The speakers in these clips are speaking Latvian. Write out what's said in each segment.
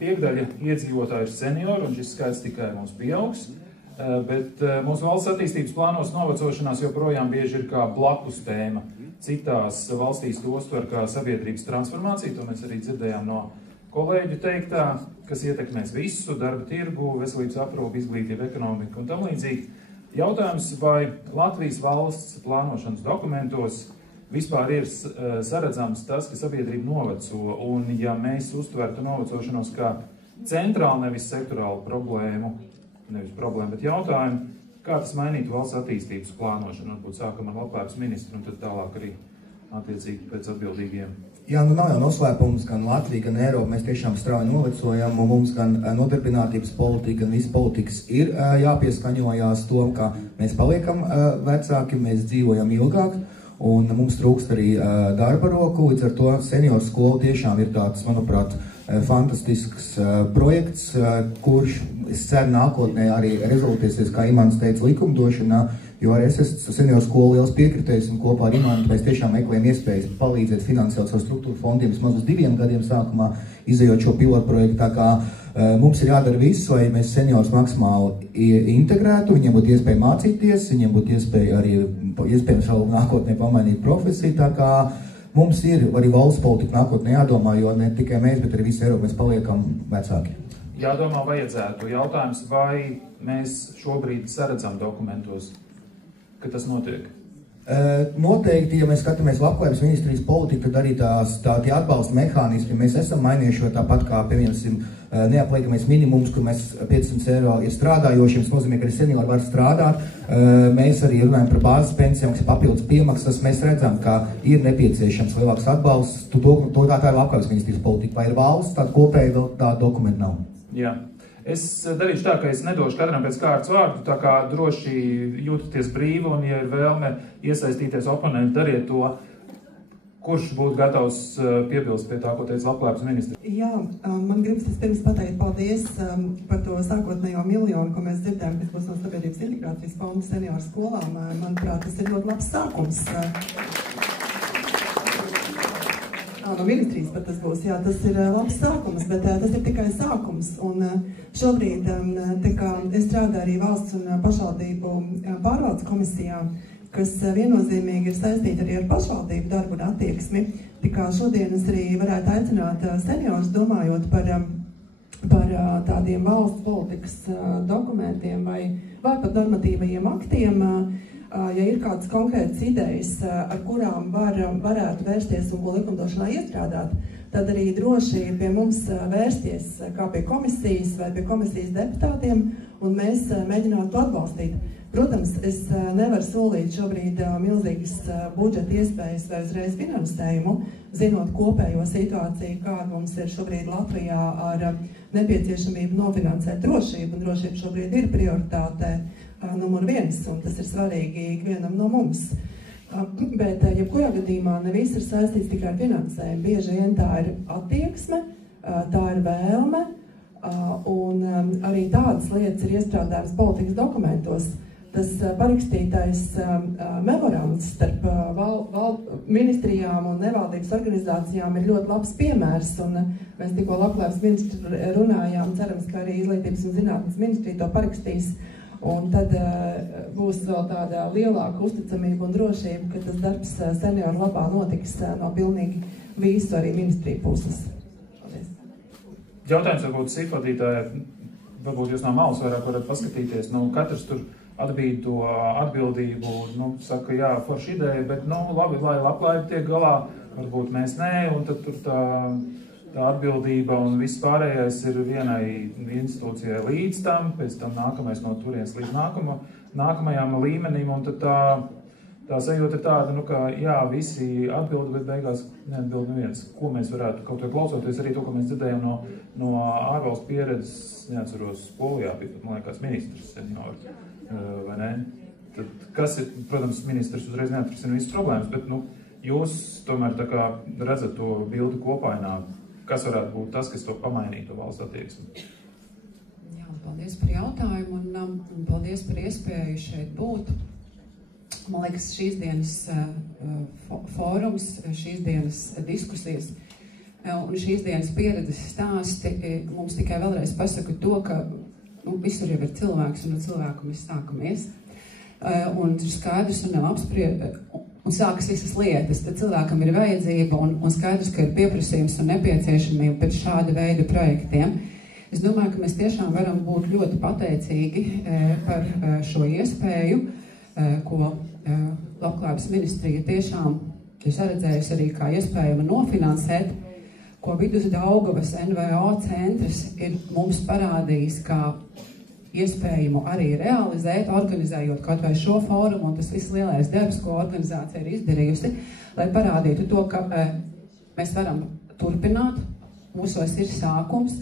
piekdaļa iedzīvotāji ir seniori, un šis skaits tikai mums pieaugs. Bet mūsu valsts attīstības plānos novecošanās joprojām bieži ir kā blakus tēma. Citās valstīs to uztver kā sabiedrības transformācija, to mēs arī dzirdējām no kolēģu teiktā, kas ietekmēs visu darba tirgu, veselības aprūpi, izglītību, ekonomiku un tam līdzīgi. Jautājums, vai Latvijas valsts plānošanas dokumentos vispār ir saredzams tas, ka sabiedrība noveco, un ja mēs uztvertu novecošanos kā centrālu, nevis sektorālu problēmu, bet jautājumu, kā tas mainītu valsts attīstības plānošanu. Varbūt sākam ar Labklājības ministru un tad tālāk arī attiecīgi pēc atbildīgiem. Jā, nu nav jau noslēpums, gan Latvija, gan Eiropa, mēs tiešām strauji novecojam, un mums gan nodarbinātības politika, gan visas politikas ir jāpieskaņojās tom, ka mēs paliekam vecāki, mēs dzīvojam ilgāk, un mums trūkst arī darba roku, līdz ar to senioru skola tiešām ir tāds, manuprāt, fantastisks projekts, kurš, es ceru, nākotnē arī rezultēsies, kā Imants teica, likumdošanā, jo arī es esmu senioru skolu liels piekritējis, un kopā ar Imantu mēs tiešām meklējam iespējas palīdzēt finansēt savu struktūru fondiem vismaz uz 2 gadiem sākumā, izejot šo pilotu projektu, tā kā mums ir jādara viss, lai mēs seniorus maksimāli integrētu, viņiem būtu iespēja mācīties, viņiem būtu iespēja arī, iespējams, vēl nākotnē pamainīt profesiju, tā kā mums ir arī valsts politika nākotnē jādomā, jo ne tikai mēs, bet arī visi Eiropa mēs paliekam vecāki. Jādomā vajadzētu. Jautājums, vai mēs šobrīd saredzam dokumentos, ka tas notiek? Noteikti, ja mēs skatāmies Labklājības ministrijas politiku, tad arī tie atbalsta mehānismi, mēs esam mainījuši tāpat kā, piemēram, neapliekamais minimums, kur mēs 500 eiro ir strādājošiem, tas nozīmē, ka arī seniori var strādāt. Mēs arī runājam par bāzes pensijām, kas ir papildus piemaksas, mēs redzam, ka ir nepieciešams lielāks atbalsts, tā ir Labklājības ministrijas politika, vai ir valsts, tāda kopēja vēl tāda dokumenta nav. Jā. Es darīšu tā, ka es nedošu katram pēc kārtas vārdu, tā kā droši jūtaties brīvi, un ja ir vēlme iesaistīties oponenti, dariet to. Kurš būtu gatavs piebilst pie tā, ko teica Labklājības ministra? Jā, man gribas vispirms pateikt paldies par to sākotnējo miljonu, ko mēs dzirdējām, kas būs no Sabiedrības integrācijas fonda senioru skolām. Manuprāt, tas ir ļoti labs sākums. No ministrijas pat tas būs, jā, tas ir labs sākums, bet tas ir tikai sākums. Un šobrīd, es strādāju arī valsts un pašvaldību pārvaldes komisijā, kas viennozīmīgi ir saistīta arī ar pašvaldību darbu un attieksmi. Tikā šodien es arī varētu aicināt seniorus, domājot par tādiem valsts politikas dokumentiem vai pat normatīvajiem aktiem, ja ir kādas konkrētas idejas, ar kurām varētu vērsties un ko likumdošanā iestrādāt, tad arī droši pie mums vērsties kā pie komisijas vai pie komisijas deputātiem, un mēs mēģinātu to atbalstīt. Protams, es nevaru solīt šobrīd milzīgas budžeta iespējas vai uzreiz finansējumu, zinot kopējo situāciju, kāda mums ir šobrīd Latvijā ar nepieciešamību nofinansēt drošību, un drošība šobrīd ir prioritāte numur 1, un tas ir svarīgi ikvienam no mums. Bet, jebkurā gadījumā, ne viss ir saistīts tikai ar finansējumu. Bieži vien tā ir attieksme, tā ir vēlme, un arī tādas lietas ir iestrādātas politikas dokumentos. Tas parakstītais memorands starp ministrijām un nevaldības organizācijām ir ļoti labs piemērs, un mēs tikko Labklājības ministru runājām, cerams, ka arī Izglītības un zinātnes ministrija to parakstīs. Un tad būs vēl tāda lielāka uzticamība un drošība, ka tas darbs senioru labā notiks no pilnīgi visu arī ministriju puses. Paldies. Jautājums varbūt sīkvadītāji, varbūt jūs no malas vairāk varat paskatīties. Katrs tur atbīd to atbildību, saka, jā, forša ideja, bet, labi, lai Labklājība tiek galā, varbūt mēs nē, un tad tur tā atbildība un viss pārējais ir vienai institūcijai līdz tam, pēc tam nākamais no turienes līdz nākamajām līmenim, un tad tā sajūta ir tāda, ka jā, visi atbild, bet beigās neatbild neviens. Ko mēs varētu, kaut vai klausoties arī to, ko mēs dzirdējām no ārvalstu pieredzes, neatceros, Polijā bija, man liekas, ministrs seniori, vai ne? Tad kas ir, protams, ministrs uzreiz neatrisina visas problēmas, bet, jūs tomēr tā kā redzat to bildi kopainā. Kas varētu būt tas, kas to pamainītu valsts attieksmi? Jā, paldies par jautājumu un paldies par iespēju šeit būt. Man liekas, šīs dienas fórums, šīs dienas diskusijas Un šīs dienas pieredzes stāsti mums tikai vēlreiz pasaka to, ka visur jau ir cilvēks, un no cilvēku mēs sākamies. Un ir skaidrs un nav un sākas visas lietas, tad cilvēkam ir vajadzība un skaidrs, ka ir pieprasījums un nepieciešamība pēc šāda veida projektiem. Es domāju, ka mēs tiešām varam būt ļoti pateicīgi par šo iespēju, ko Labklājības ministrija tiešām ir saredzējusi arī kā iespējama nofinansēt, ko Vidusdaugavas NVO centrs ir mums parādījis kā iespējamu arī realizēt, organizējot kaut vai šo fórumu un tas viss lielais darbs, ko organizācija ir izdarījusi, lai parādītu to, ka mēs varam turpināt, mūsos ir sākums.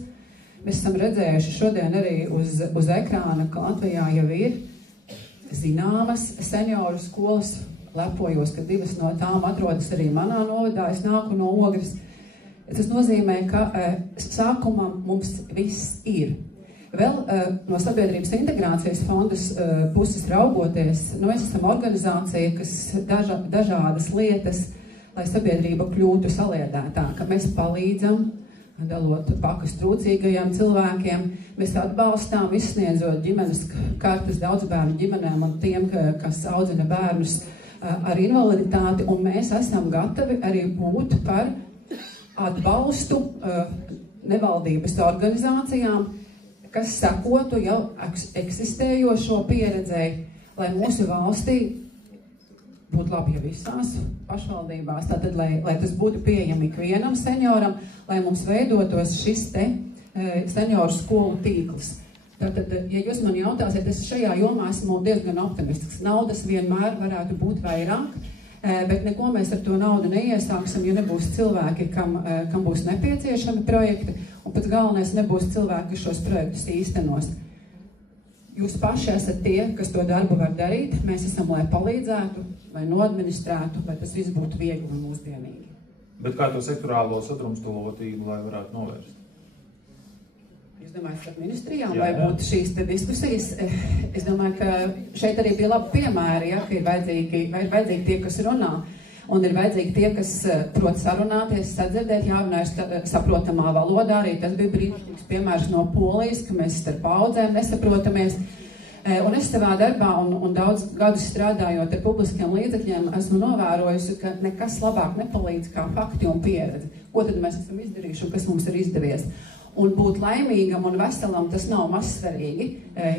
Mēs esam redzējuši šodien arī uz ekrāna, ka Latvijā jau ir zināmas senioru skolas, lepojos, ka 2 no tām atrodas arī manā novadā, es nāku no Ogres. Tas nozīmē, ka sākumam mums viss ir. Vēl no Sabiedrības integrācijas fondas puses raugoties, mēs esam organizācija, kas dažādas lietas, lai sabiedrība kļūtu saliedētāka. Mēs palīdzam, dalot pakas trūcīgajiem cilvēkiem, mēs atbalstām, izsniedzot ģimenes kartes daudzbērnu ģimenēm un tiem, kas audzina bērnus ar invaliditāti, un mēs esam gatavi arī būt par atbalstu nevaldības organizācijām, kas sekotu jau eksistējošo pieredzēju, lai mūsu valstī būtu labi ja visās pašvaldībās, tātad, lai tas būtu pieejami ikvienam senioram, lai mums veidotos šis te senioru skolu tīkls. Tātad, ja jūs man jautāsiet, es šajā jomā esmu diezgan optimistisks. Naudas vienmēr varētu būt vairāk, bet neko mēs ar to naudu neiesāksim, jo nebūs cilvēki, kam būs nepieciešami projekti, un pēc galvenais nebūs cilvēki, kas šos projektus īstenos. Jūs paši esat tie, kas to darbu var darīt, mēs esam, lai palīdzētu, lai noadministrētu, lai tas viss būtu viegli un mūsdienīgi. Bet kā to sektorālo sadrumstalotību, lai varētu novērst? Jūs domājat, ar ministrijām vai būtu šīs diskusijas? Es domāju, ka šeit arī bija labi piemēri, ja, ka ir vajadzīgi tie, kas runā, un ir vajadzīgi tie, kas prot sarunāties, sadzirdēt, jārunājas saprotamā valodā. Arī tas bija brīnišķīgs piemērs no Polijas, ka mēs starp paudzēm nesaprotamies. Un es savā darbā un daudz gadus strādājot ar publiskiem līdzekļiem esmu novērojusi, ka nekas labāk nepalīdz kā fakti un pieredze. Ko tad mēs esam izdarījuši un kas mums ir izdevies? Un būt laimīgam un veselam, tas nav mazsvarīgi.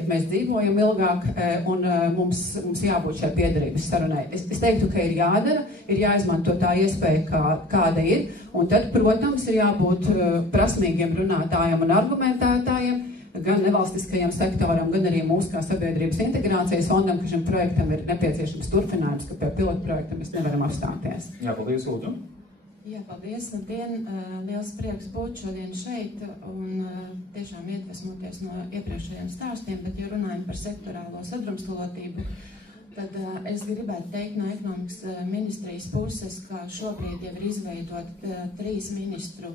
Mēs dzīvojam ilgāk un mums jābūt šai piederības sarunai. Es teiktu, ka ir jādara, ir jāizmanto tā iespēja, kāda ir. Un tad, protams, ir jābūt prasmīgiem runātājiem un argumentētājiem, gan nevalstiskajam sektoram, gan arī mūsu kā Sabiedrības integrācijas fondam, ka šim projektam ir nepieciešams turpinājums, ka pie pilotprojekta mēs nevaram apstāties. Jā, paldies, Lūdzu. Jā, paldies. Labdien! Liels prieks būt šodien šeit un tiešām iedvesmoties no iepriekšējiem stāstiem, bet, ja runājam par sektorālo sadrumstalotību, tad es gribētu teikt no ekonomikas ministrijas puses, ka šobrīd jau ir izveidot 3 ministru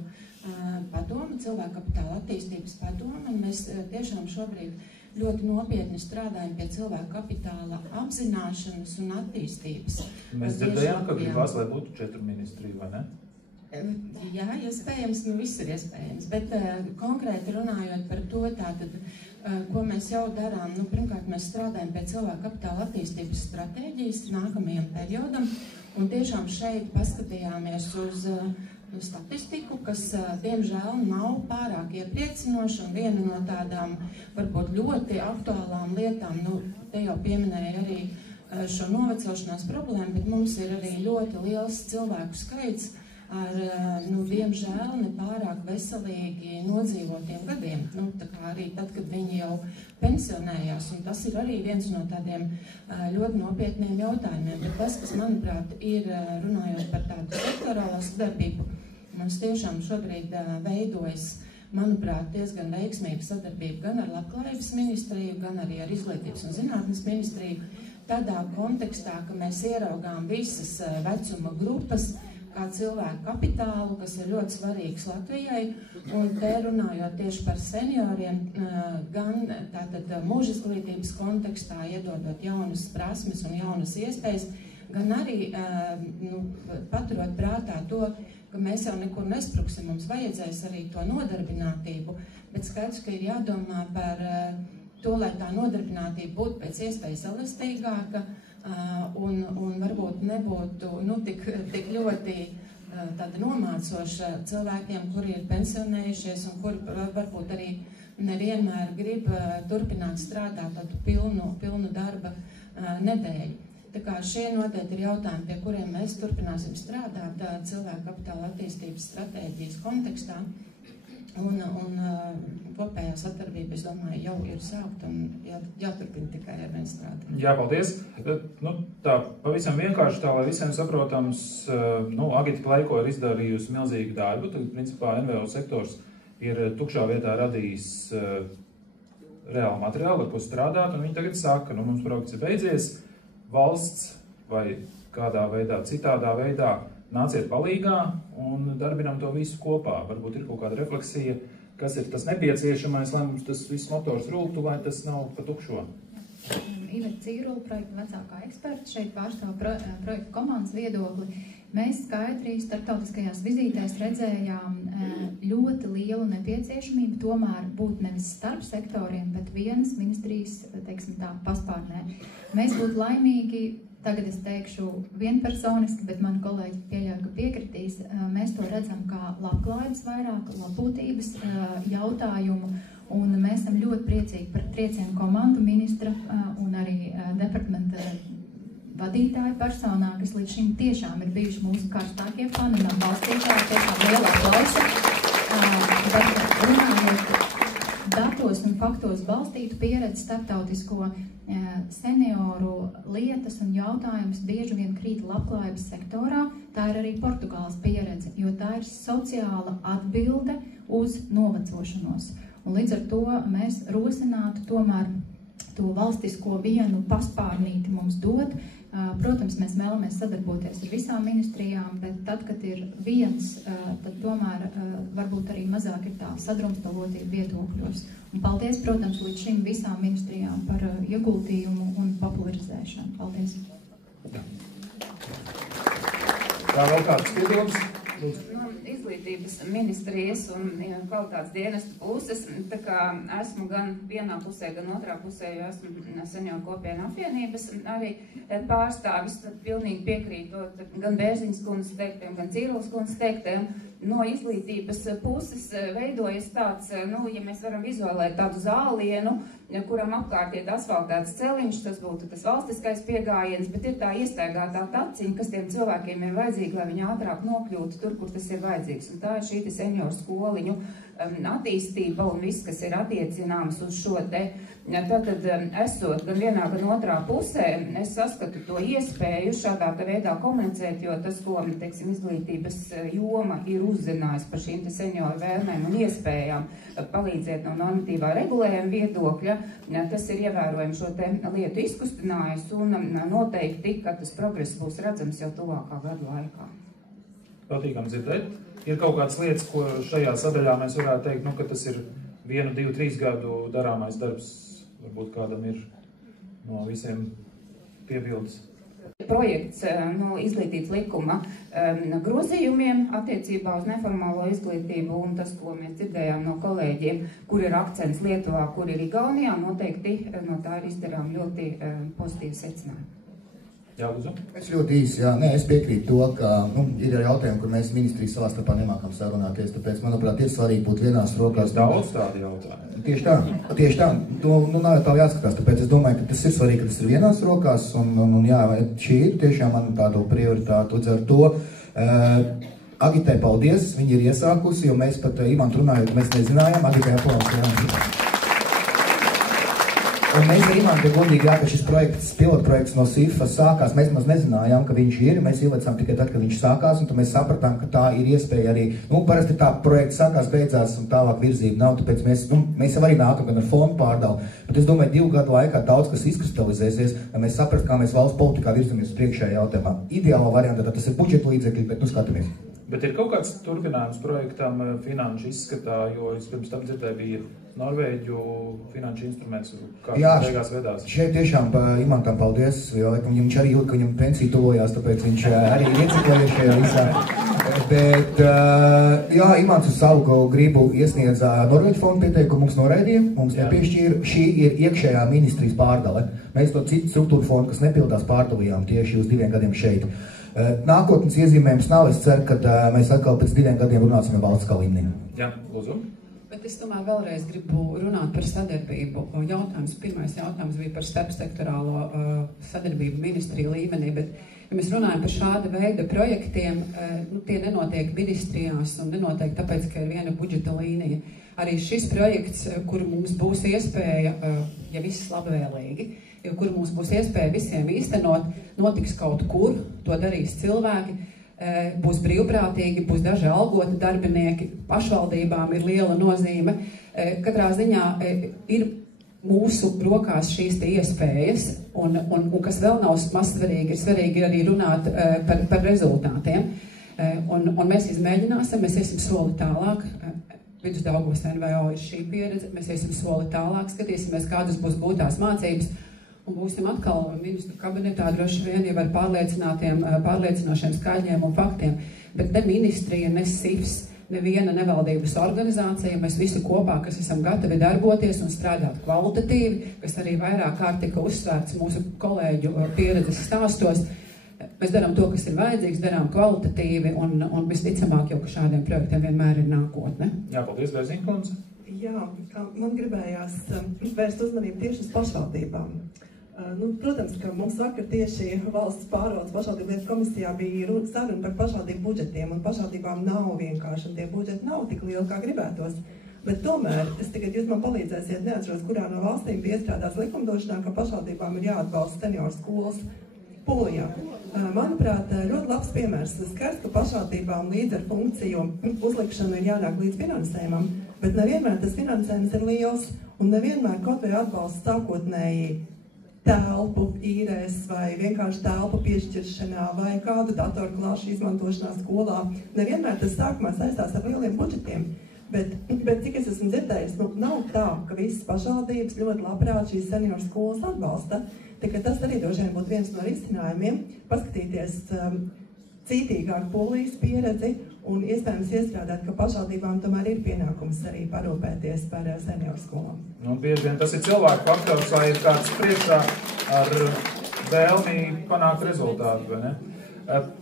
padomu, cilvēku kapitāla attīstības padomu, un mēs tiešām šobrīd ļoti nopietni strādājam pie cilvēku kapitāla apzināšanas un attīstības. Mēs dzirdējām, ka gribās, lai būtu 4 ministriju, vai ne? Jā, iespējams, viss ir iespējams, bet konkrēti runājot par to, tātad, ko mēs jau darām, pirmkārt, mēs strādājam pie cilvēku kapitāla attīstības stratēģijas nākamajam periodam, un tiešām šeit paskatījāmies uz statistiku, kas, diemžēl, nav pārāk iepriecinoša, un viena no tādām, varbūt ļoti aktuālām lietām, te jau pieminēja arī šo novecošanās problēmu, bet mums ir arī ļoti liels cilvēku skaits ar, diemžēl, nepārāk veselīgi nodzīvotiem gadiem. Tā kā arī tad, kad viņi jau pensionējās, un tas ir arī viens no tādiem ļoti nopietniem jautājumiem. Bet tas, kas, manuprāt, ir runājot par tādu sektorālo sadarbību, mums tiešām šobrīd veidojas, manuprāt, diezgan veiksmīga sadarbība gan ar Labklājības ministriju, gan arī ar Izglītības un zinātnes ministriju, tādā kontekstā, ka mēs ieraugām visas vecuma grupas, kā cilvēku kapitālu, kas ir ļoti svarīgs Latvijai, un te runājot tieši par senioriem, gan tātad mūža izglītības kontekstā, iedodot jaunas prasmes un jaunas iespējas, gan arī paturot prātā to, ka mēs jau nekur nespruksim, mums vajadzēs arī to nodarbinātību, bet skaidrs, ka ir jādomā par to, lai tā nodarbinātība būtu pēc iespējas elastīgāka un varbūt nebūtu tik ļoti tāda nomācoša cilvēkiem, kuri ir pensionējušies un kuri varbūt arī nevienmēr grib turpināt strādāt tādu pilnu darba nedēļu. Tā kā šie noteikti ir jautājumi, pie kuriem mēs turpināsim strādāt cilvēku kapitāla attīstības stratēģijas kontekstā. Un kopējā sadarbība, es domāju, jau ir sākta un jāturpina tikai ar vien strādāt. Jā, paldies. Tā pavisam vienkārši tā, lai visiem saprotams, Agita Pleiko ir izdarījusi milzīgu darbu. Tad, principā, NVO sektors ir tukšā vietā radījis reālu materiālu, ar ko strādāt, un viņi tagad saka, mums projekts ir beidzies, valsts vai kādā veidā, citādā veidā nāciet palīgā un darbinam to visu kopā. Varbūt ir kaut kāda refleksija, kas ir tas nepieciešamais, lai mums tas viss motors rūktu, vai tas nav pa tukšo. Iveta Cīrula, projekta vecākā eksperta, šeit pārstāv projekta komandas viedokli. Mēs skaidri starptautiskajās vizītēs redzējām ļoti lielu nepieciešamību tomēr būt nevis starp sektoriem, bet vienas ministrijas, teiksim tā, paspārnē. Mēs būtu laimīgi, tagad es teikšu vienpersoniski, bet mani kolēģi pieļauj, ka piekritīs, mēs to redzam kā labklājības vairāk, labbūtības jautājumu, un mēs esam ļoti priecīgi par triecienu komandu ministra un arī departamenta vadītāju personā, kas līdz šim tiešām ir bijuši mūsu karstākie fani un atbalstītāji, tiešām liela aplausa. Bet runājot datos un faktos balstītu pieredzi starptautisko senioru lietas un jautājumus bieži vien krīt labklājības sektorā. Tā ir arī Portugāles pieredze, jo tā ir sociāla atbilde uz novecošanos. Un līdz ar to mēs rosinātu tomēr to valstisko vienu paspārnīti mums dot. Protams, mēs vēlamies sadarboties ar visām ministrijām, bet tad, kad ir viens, tad tomēr varbūt arī mazāk ir tā sadrumstalotība viedokļos. Un paldies, protams, līdz šim visām ministrijām par ieguldījumu un popularizēšanu. Paldies! Tā vēl kāds piedoms? Izglītības ministrijas un kvalitātes dienesta puses, tā kā esmu gan vienā pusē, gan otrā pusē, jo esmu senioru kopienu apvienības arī pārstāvis, tad pilnīgi piekrītot gan Bērziņas kundzes teiktiem, gan Cīrulas kundzes teiktiem. No izglītības puses veidojas tāds, ja mēs varam vizuālēt tādu zālienu, kuram apkārt iet asfaltēts celiņš, tas būtu tas valstiskais piegājiens, bet ir tā iestaigātā taciņa, kas tiem cilvēkiem ir vajadzīga, lai viņi ātrāk nokļūtu tur, kur tas ir vajadzīgs. Un tā ir šī senioru skoliņu attīstība un viss, kas ir attiecināms uz šo te. Tātad, esot gan vienā, gan otrā pusē, es saskatu to iespēju šādā veidā komunicēt, jo tas, ko, teiksim, izglītības joma ir uzzinājusi par šīm te senioru vēlmēm un iespējām palīdzēt no normatīvā regulējuma viedokļa, tas ir ievērojami šo te lietu izkustinājis un noteikti, ka tas progress būs redzams jau tuvākā gadu laikā. Patīkam dzirdēt. Ir kaut kādas lietas, ko šajā sadaļā mēs varētu teikt, ka tas ir 1, 2, 3 gadu darāmais darbs, varbūt kādam ir no visiem piebildes. Projekts no izglītības likuma grozījumiem attiecībā uz neformālo izglītību un tas, ko mēs dzirdējām no kolēģiem, kur ir akcents Lietuvā, kur ir Igaunijā, noteikti no tā ir izdarām ļoti pozitīvi secinājumi. Jā, lūdzu. Es ļoti īsi, es piekrītu to, ka ir arī jautājumi, kur mēs ministrijas savā starpā nemākam sarunāties, tāpēc, manuprāt, ir svarīgi būt vienās rokās. Daudz tādi jautājumi. Tieši tā. Nav tā jāskatās, tāpēc es domāju, ka tas ir svarīgi, ka tas ir vienās rokās, un jā, šī ir tiešām man tādu prioritātu. Līdz ar to Agitai paldies, viņi ir iesākusi, jo mēs pat Imantu runājot, mēs nezinājām, Agitai aplausījām. Un mēs ar Imantu godīgi, ka šis projekts, pilotprojekts no SIFA sākās, mēs maz nezinājām, ka viņš ir, mēs ielicām tikai tad, kad viņš sākās, un tad mēs sapratām, ka tā ir iespēja arī, parasti tā projekts sākās, beidzās, un tālāk virzība nav, tāpēc mēs jau arī nākam gan ar fondu pārdalu, bet es domāju, 2 gadu laikā daudz kas izkristalizēsies, lai mēs saprast, kā mēs valsts politikā virzamies uz priekšējā jautājumā. Ideālā variantā, tad tas ir budžeta līdzekļi, bet skatāmies. Bet ir kaut kāds turpinājums projektam finanšu izskatā, jo es pirms tam dzirdēju, bija Norvēģu finanšu instruments, kā beigās vedās. Šeit tiešām Imantam paldies, jo viņš arī jūt, ka viņam pensija tuvojās, tāpēc viņš arī ieciklēja šajā visā. Bet, jā, Imants uz savu gribu iesniedza Norvēģu fondu pieteikumu, mums noraidīja, mums nepiešķīra. Šī ir iekšējā ministrijas pārdale. Mēs to citu struktūru fondu, kas nepildās, pārdalījām tieši uz 2 gadiem šeit. Nākotnes iezīmējums nav, es ceru, ka mēs atkal pēc 2 gadiem runāsim ar valsts līmenī. Jā, lūdzu. Bet es tomēr vēlreiz gribu runāt par sadarbību. Pirmais jautājums bija par starpsektorālo sadarbību ministriju līmenī, bet, ja mēs runājam par šāda veida projektiem, tie nenotiek ministrijās un nenotiek tāpēc, ka ir viena budžeta līnija. Arī šis projekts, kuru mums būs iespēja, ja viss labvēlīgi, kuru mums būs iespēja visiem īstenot, notiks kaut kur, to darīs cilvēki, būs brīvprātīgi, būs daži algoti darbinieki, pašvaldībām ir liela nozīme. Katrā ziņā ir mūsu rokās šīs te iespējas, un kas vēl nav mazsvarīgi, ir svarīgi arī runāt par rezultātiem. Un mēs izmēģināsim, mēs iesim soli tālāk. Vidusdaugavas NVO ir šī pieredze, mēs iesim soli tālāk, skatīsimies, kādas būs gūtās mācības, un būsim atkal ministru kabinetā droši vien jau ar pārliecinošiem skaļiem un faktiem. Bet ne ministrija, ne SIFS, neviena nevaldības organizācija, mēs visi kopā, kas esam gatavi darboties un strādāt kvalitatīvi, kas arī vairāk kārt tika uzsvērts mūsu kolēģu pieredzes stāstos. Mēs darām to, kas ir vajadzīgs, darām kvalitatīvi un visticamāk jau, ka šādiem projektiem vienmēr ir nākotne. Jā, paldies, Bērziņa kundze. Jā, man gribējās vērst uzmanību tieši uz pašvaldībām. Protams, ka mums vakar tieši valsts pārvaldes pašvaldību lietu komisijā bija saruna par pašvaldību budžetiem, un pašvaldībām nav vienkārši, un tie budžeti nav tik lieli, kā gribētos. Bet tomēr, jūs man palīdzēsiet, neatceros, kurā no valstīm bija iestrādāts likumdošanā, ka pašvaldībām ir jāatbalsta senioru skolas Polijā. Manuprāt, ļoti labs piemērs. Skars, ka pašvaldībām līdz ar funkciju uzlikšanu ir jānāk līdz finansējumam, bet nevienmēr tas finansējums ir liels, un nevienmēr kaut vai atbalsts sākotnēji telpu īrēs vai vienkārši telpu piešķiršanā vai kādu datorklāšu izmantošanā skolā. Nevienmēr tas sākumā saistās ar lieliem budžetiem. Bet cik es esmu dzirdējis, nav tā, ka visas pašvaldības ļoti labprāt šīs senioru skolas atbalsta. Tikai tas arī droši vien būtu viens no risinājumiem, paskatīties cītīgāk Polijas pieredzi un iespējams iestrādāt, ka pašvaldībām tomēr ir pienākums arī parūpēties par senioru skolām. Bieži vien tas ir cilvēku faktors, lai ir kāds priekšā ar vēlmi panākt rezultātu, vai ne?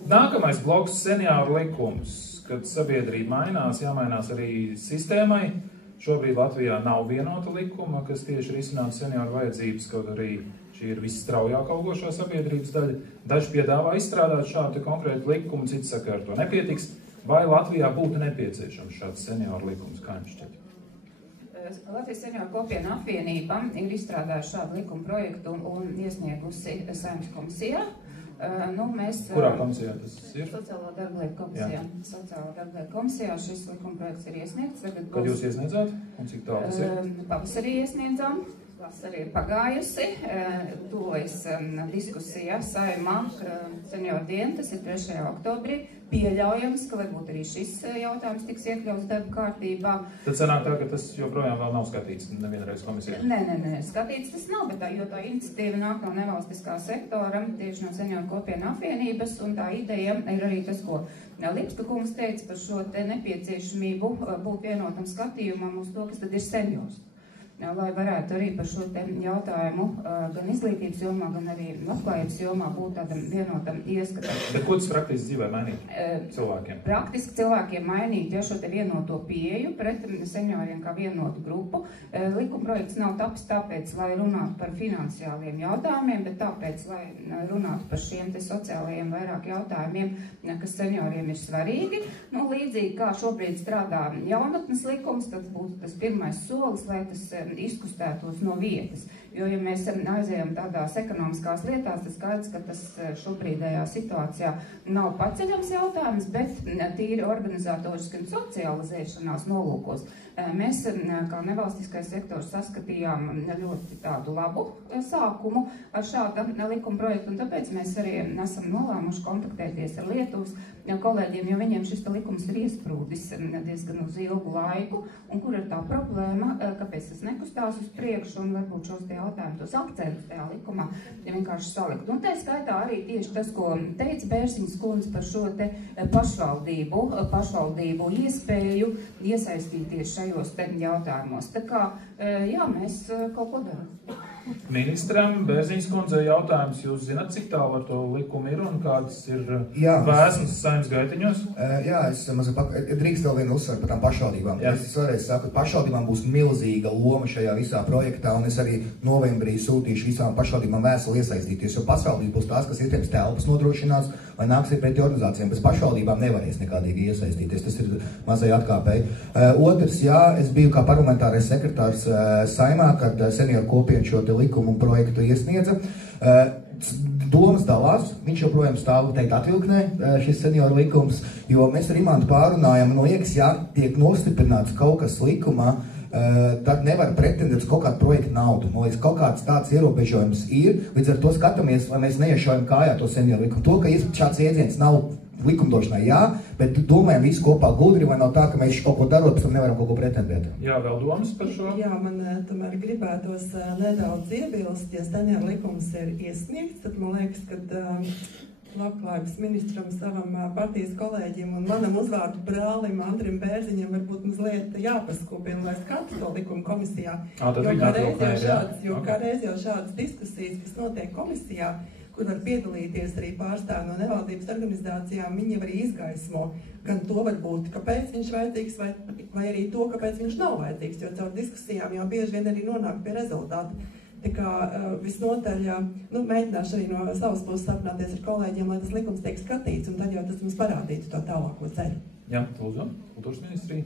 Nākamais bloks - senioru likums. Kad sabiedrība mainās, jāmainās arī sistēmai. Šobrīd Latvijā nav vienota likuma, kas tieši risinātu senioru vajadzības, kaut arī šī ir visstraujāk augošā sabiedrības daļa. Daži piedāvā izstrādāt šādu konkrētu likumu, citi saka, ar to nepietiks. Vai Latvijā būtu nepieciešams šāds senioru likums, kā jums šķiet? Latvijas senioru kopienu apvienība ir izstrādājusi šādu likuma projektu un iesniegusi Saeimas komisijā. Kurā komisijā tas ir? Sociālo darblietu komisijā. Sociālo darblietu komisijā šis likuma projekts ir iesniegts. Kad jūs iesniedzāt? Un cik tā tas ir? Pavasarī iesniedzām. Vasara ir pagājusi. Tuvojas diskusija Saeimā senioru dienu, tas ir 3. oktobrī. Pieļaujams, ka varbūt arī šis jautājums tiks iekļauts darba kārtībā. Tad sanāk tā, ka tas joprojām vēl nav skatīts nevienreiz komisijā? Nē, skatīts tas nav, bet jo tā iniciatīva nāk no nevalstiskā sektora, tieši no senioru kopienu apvienības, un tā ideja ir arī tas, ko Lipska kungs teica par šo te nepieciešamību būt vienotam skatījumam uz to, kas tad ir seniors. Lai varētu arī par šo jautājumu gan izglītības jomā, gan arī labklājības jomā būt tādam vienotam ieskatam. Bet ko tas praktiski dzīvē mainīt cilvēkiem? Praktiski cilvēkiem mainīt šo te vienoto pieeju pret senioriem kā vienotu grupu. Likumprojekts nav tapis tāpēc, lai runātu par finansiāliem jautājumiem, bet tāpēc, lai runātu par šiem te sociālajiem vairāk jautājumiem, kas senioriem ir svarīgi. Līdzīgi kā šobrīd strādā jaunatnes likums, tad būtu tas pirmais solis, lai tas izkustētos no vietas. Jo, ja mēs aizējam tādās ekonomiskās lietās, tas skaidrs, ka tas šobrīdējā situācijā nav paceļams jautājums, bet tīri organizatoriski un socializēšanās nolūkos. Mēs, kā nevalstiskais sektors, saskatījām ļoti tādu labu sākumu ar šāda likuma projektu, un tāpēc mēs arī esam nolēmuši kontaktēties ar Lietuvas kolēģiem, jo viņiem šis likums ir iesprūdis diezgan uz ilgu laiku, un kur ir tā problēma, kāpēc tas nekustās uz priekšu, un varbūt šos tie jautājumus, tos akcentus tajā likumā vienkārši salikt. Un tā skaitā arī tieši tas, ko teica Bērziņas kundze par šo te pašvaldību iespēju iesaistīties šajos te jautājumos. Tā kā, jā, mēs kaut ko darām. Ministram Bērziņas kundzei jautājums, jūs zināt, cik tālu ar to likumu ir un kādas ir vēsmas Saeimas gaitiņos? Jā, es drīkst vēl vienu uzsvaru par tām pašvaldībām. Jā. Es vēlreiz saku, ka pašvaldībām būs milzīga loma šajā visā projektā, un es arī novembrī sūtīšu visām pašvaldībām vēstuli iesaistīties, jo pašvaldības būs tās, kas iespējams telpas nodrošinās, vai nāksiet pretī organizācijām. Bez pašvaldībām nevarēs nekādīgi iesaistīties, tas ir mazai atkāpēji. Otrs, jā, es biju kā parlamentārais sekretārs Saeimā, kad senioru kopiena šo likumu un projektu iesniedza. Domas dalās, viņš joprojām stāv teikt atvilknē šis senioru likums, jo mēs ar Imantu pārunājam, no liekas, ja tiek nostiprināts kaut kas likumā, tad nevar pretendēt uz kaut kādu projektu naudu. Man liekas, kaut kāds tāds ierobežojums ir, līdz ar to skatāmies, lai mēs neiešaujam kājā to senioru likumu. To, ka šāds iedziens nav likumdošanai, jā, bet domājam visu kopā gudri, vai nav tā, ka mēs kaut ko darot, pēc tam nevaram kaut ko pretendēt. Jā, vēl domas par šo? Jā, man tomēr gribētos nedaudz iebilst, ja senioru likums ir iesniegts, tad man liekas, ka labklājības ministram, savam partijas kolēģim un manam uzvārdu brālim Andrim Bērziņam varbūt mazliet jāpaskubina, lai skatu to likumu komisijā. Jo kādreiz jau šādas diskusijas, kas notiek komisijā, kur var piedalīties arī pārstāvi no nevaldības organizācijām, viņi jau arī izgaismo gan to varbūt, kāpēc viņš vajadzīgs, vai arī to, kāpēc viņš nav vajadzīgs, jo caur diskusijām jau bieži vien arī nonāk pie rezultātu. Tā kā visnotaļ, mēģināšu arī no savas puses aprunāties ar kolēģiem, lai tas likums tiek skatīts, un tad jau tas mums parādītu to tālāko ceļu. Jā, lūdzu, kultūras ministrija.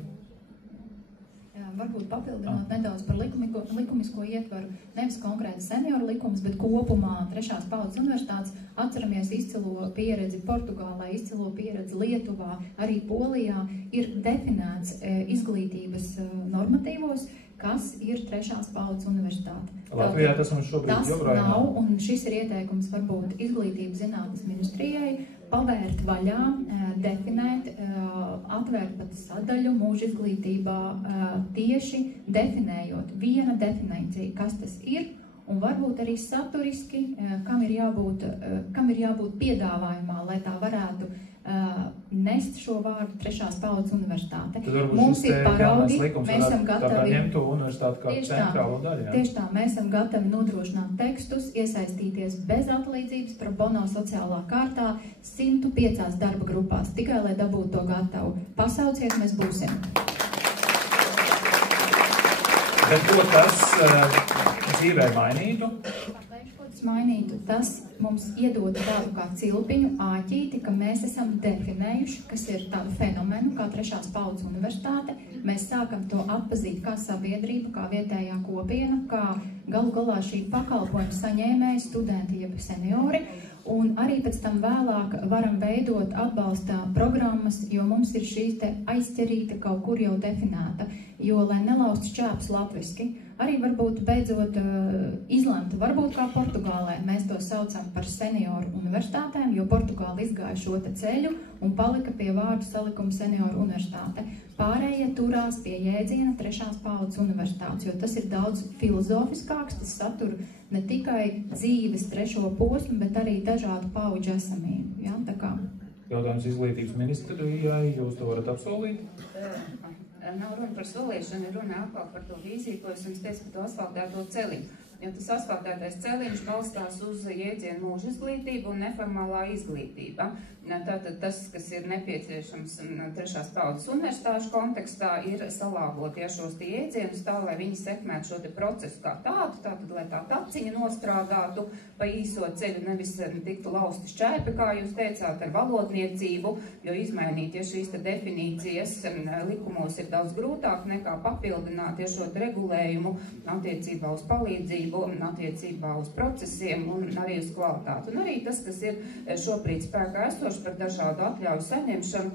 Varbūt papildinot nedaudz par likumisko ietvaru, nevis konkrēti senioru likums, bet kopumā trešās paudzes universitātes atceramies izcilo pieredzi Portugālē, izcilo pieredzi Lietuvā, arī Polijā ir definēts izglītības normatīvos, kas ir trešās paudzes universitāte. Latvijā tas mums šobrīd joprojām nav, un šis ir ieteikums varbūt izglītības zinātnes ministrijai pavērt vaļā, definēt, atvērt pat sadaļu mūža izglītībā, tieši definējot viena definīcija, kas tas ir, un varbūt arī saturiski, kam ir jābūt piedāvājumā, lai tā varētu nest šo vārdu trešās paudzes universitāte. Mums ir paraugi, mēs esam gatavi. Tieši tā, mēs esam gatavi nodrošināt tekstus, iesaistīties bez atlīdzības pro bono sociālā kārtā 105 darba grupās, tikai lai dabūtu to gatavu. Pasauciet, mēs būsim. Bet ko tas dzīvē mainītu? Mainītu, tas mums iedod tādu kā cilpiņu āķīti, ka mēs esam definējuši, kas ir tādu fenomenu, kā trešās paudzes universitāte. Mēs sākam to atpazīt kā sabiedrība, kā vietējā kopiena, kā galu galā šī pakalpojuma saņēmēji, studenti, jeb seniori. Un arī pēc tam vēlāk varam veidot atbalsta programmas, jo mums ir šī te aizķerīta kaut kur jau definēta, jo, lai nelaustu šķēpus latviski, arī varbūt beidzot izlemta, varbūt kā Portugālē, mēs to saucam par senioru universitātēm, jo Portugāla izgāja šo te ceļu un palika pie vārdu salikuma senioru universitāte. Pārējie turās pie jēdziena trešās paudzes universitātes, jo tas ir daudz filozofiskāks, tas satur ne tikai dzīves trešo posmu, bet arī dažādu paudžu esamību. Ja? Tā kā. Jautājums izglītības ministrijai, jūs to varat apsolīt? Nav runa par solīšanu, ir runa atkal par to vīziju, ko es jums teicu par to asfaltēto celiņu. Jo tas asfaltētais celiņš balstās uz jēdzienu mūža izglītību un neformālā izglītība. Tātad tas, kas ir nepieciešams trešās paudzes universitāšu kontekstā, ir salāgot šos jēdzienus tā, lai viņi sekmētu šo procesu kā tādu, tātad, lai tā taciņa nostrādātu pa īso ceļu, nevis tiktu lausti šķērpi, kā jūs teicāt, ar valodniecību, jo izmainīt šīs definīcijas likumos ir daudz grūtāk nekā papildināt šo regulējumu attiecībā uz palīdzību, attiecībā uz procesiem un arī uz kvalitāti. Un arī tas, kas ir šobrīd spēkā esošs par dažādu atļauju saņemšanu,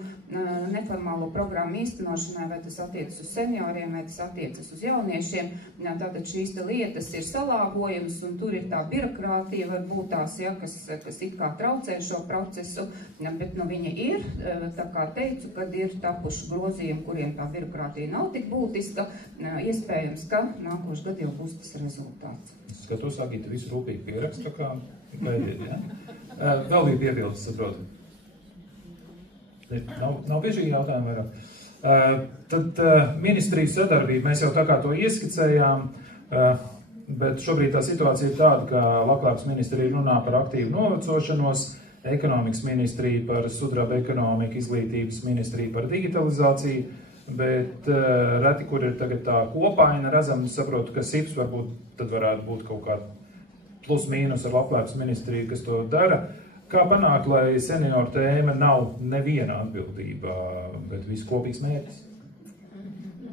neformālo programmu īstenošanai, vai tas attiecas uz senioriem, vai tas attiecas uz jauniešiem. Tātad šīs lietas ir salāgojamas, un tur ir tā birokrātija, varbūt tās, kas it kā traucē šo procesu, bet viņa ir, tā kā teicu, kad ir tapuši grozījumi, kuriem tā birokrātija nav tik būtiska, iespējams, ka nākošais gadu jau būs tas rezultāts. Skatos, Agita, visu rūpīgi pierakstu, kā gaidiet, ja? Vēl bija piebildes, saprotu. Nav pie šī jautājuma vairāk. Tad ministrijas sadarbība, mēs jau tā kā to ieskicējām, bet šobrīd tā situācija ir tāda, ka Labklājības ministrija runā par aktīvu novecošanos, ekonomikas ministrija par sudraba ekonomiku, izglītības ministrija par digitalizāciju, bet reti, kur ir tagad tā kopaina, redzam, saprotu, ka SIPS varbūt tad varētu būt kaut kā plus mīnus ar Labklājības ministriju, kas to dara. Kā panākt, lai senioru tēma nav neviena atbildība, bet visu kopīgs mērķis?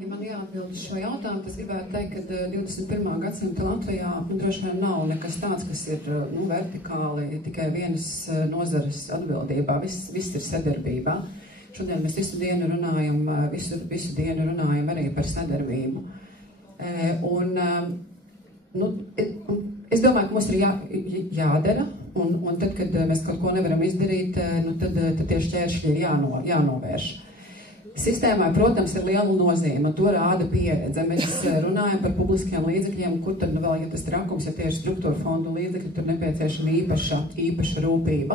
Ja man jāatbild uz šo jautājumu, es gribētu teikt, ka 21. gadsimta Latvijā droši vien nav nekas tāds, kas ir vertikāli tikai vienas nozares atbildībā. Viss ir sadarbībā. Šodien mēs visu dienu runājam arī par sadarbību. Es domāju, ka mums ir jādara, un tad, kad mēs kaut ko nevaram izdarīt, tad tie šķēršļi ir jānovērš. Sistēmai, protams, ir liela nozīme, un to rāda pieredze. Mēs runājam par publiskiem līdzekļiem, kur tad vēl, ja tas trakums ir tieši struktūra fondu līdzekļi, tur nepieciešama īpaša rūpība.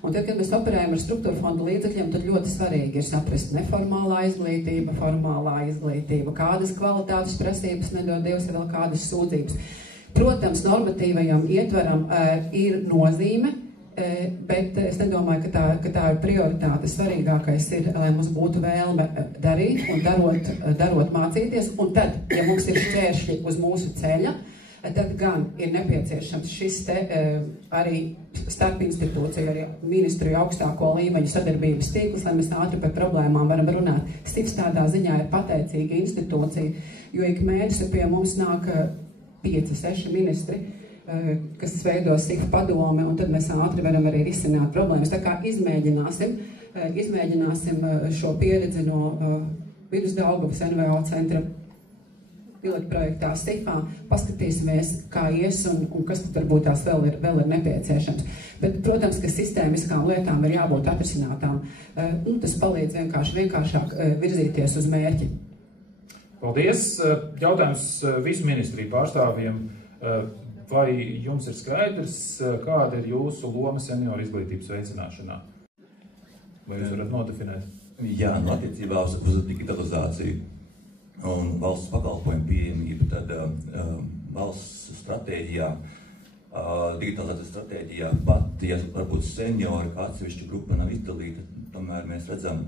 Un tad, kad mēs operējam ar struktūra fondu līdzekļiem, tad ļoti svarīgi ir saprast neformālā izglītība, formālā izglītība, kādas kvalitātes prasības nedod Dievs, vēl kādas sūdzības. Protams, normatīvajam ietveram ir nozīme, bet es nedomāju, ka tā ir prioritāte. Svarīgākais ir, lai mums būtu vēlme darīt un darot mācīties, un tad, ja mums ir šķēršļi uz mūsu ceļa, tad gan ir nepieciešams šis arī starp institūciju, arī ministriju augstāko līmeņu sadarbības tīkls, lai mēs ātri par problēmām varam runāt. SIPS tādā ziņā ir pateicīga institūcija, jo ik mēnesi pie mums nāk 5-6 ministri, kas veido SIF padome, un tad mēs ātri varam arī risināt problēmas. Tā kā izmēģināsim šo pieredzi no Vidusdaugavas NVO centra pilotprojektā SIFā, paskatīsimies, kā ies un kas tad varbūt tās vēl ir nepieciešams. Bet, protams, ka sistēmiskām lietām ir jābūt atrisinātām, un tas palīdz vienkāršāk virzīties uz mērķi. Paldies! Jautājums visu ministriju pārstāvjiem. Vai jums ir skaidrs, kāda ir jūsu loma senioru izglītības veicināšanā? Vai jūs varat nodefinēt? Jā, attiecībā uz digitalizāciju un valsts pakalpojumu pieejamību, tad valsts stratēģijā, digitalizācijas stratēģijā pat, ja varbūt seniori, kā atsevišķa grupa nav izdalīta, tomēr mēs redzam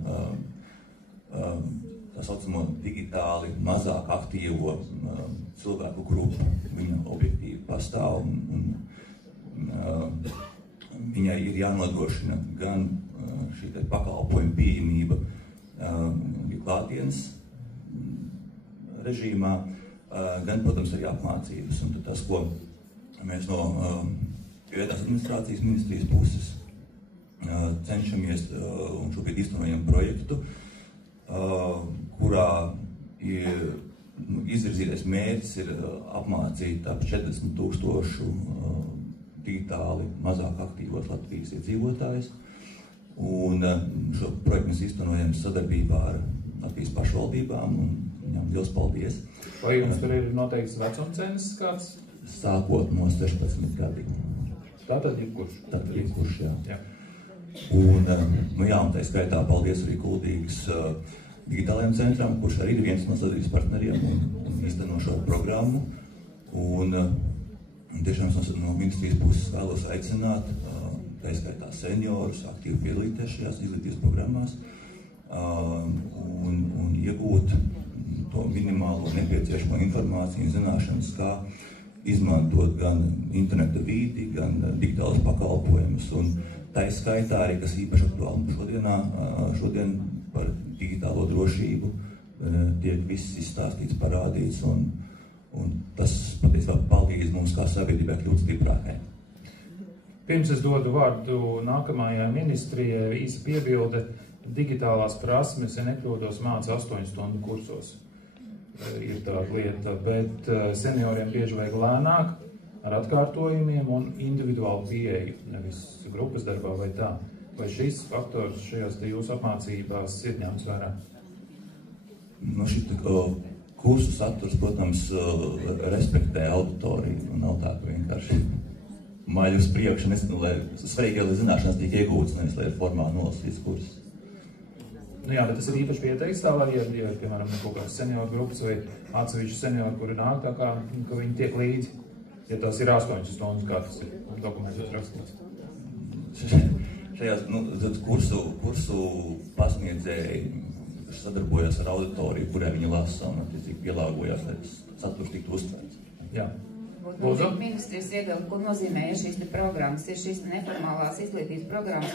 tā saucamo digitāli mazāk aktīvo cilvēku grupu. Viņa objektīvi pastāv un viņai ir jānodrošina gan šī pakalpojuma pieejamība klātienes režīmā, gan, protams, arī apmācības. Un tas, ko mēs no vietējās administrācijas ministrijas puses cenšamies un šobrīd īstenojam projektu, kurā izvirzītais mērķis ir apmācīt ap 40,000 digitāli mazāk aktīvos Latvijas iedzīvotājus. Un šo projektu mēs īstenojam sadarbībā ar Latvijas pašvaldībām, un viņam liels paldies. Vai jums tur ir noteikts vecumcenis kāds? Sākot no 16 gadiem. Tātad jebkurš? Tātad jebkurš, jā. Jā. Un tā skaitā paldies arī Kuldīgas digitālajiem centram, kurš arī ir viens no sadarbības partneriem un īsteno šo programmu. Un tiešām no ministrijas puses vēlos aicināt tā skaitā seniorus, aktīvi piedalīties šajās izglītības programmās un iegūt to minimālo nepieciešamo informāciju un zināšanas, kā izmantot gan interneta vīdi, gan digitālus pakalpojumus. Un tā skaitā arī, kas īpaši aktuāli šodien par digitālo drošību tiek viss izstāstīts, parādīts, un tas patiesībā palīdz mums kā sabiedrībai kļūt stiprākai. Pirms es dodu vārdu nākamajai ministrijai, īsa piebilde, digitālās prasmes, ja nekļūdos, māca 8 stundu kursos. Ir tāda lieta, bet senioriem bieži vajag lēnāk, ar atkārtojumiem un individuālu pieeju, nevis grupas darbā vai tā. Vai šis faktors šajās te jūsu apmācībās ir ņemts vērā? No kursu saturs, protams, respektē auditoriju un nav tā, ka vienkārši maļ uz priekšu, lai svarīgi, lai zināšanas tiek iegūtas, nevis lai ir formāli nolasīts kursus. Nu jā, bet tas ir īpaši pieteikts tā, lai ja piemēram, kaut kādas senioru grupas vai atsevišķi seniori, kuri nāk tā kā, ka viņi tiek līdzi, ja tas ir 8 stundas, kā tas ir dokumentos rakstīts. Šajās kursu pasniedzēji sadarbojas ar auditoriju, kurai viņi lasa un attiecīgi pielāgojās, lai saturs tiktu uztverts. Jā. Lūdzu. Ministrijas iedala, ko nozīmē, ja šīs programmas ir šīs neformālās izglītības programmas,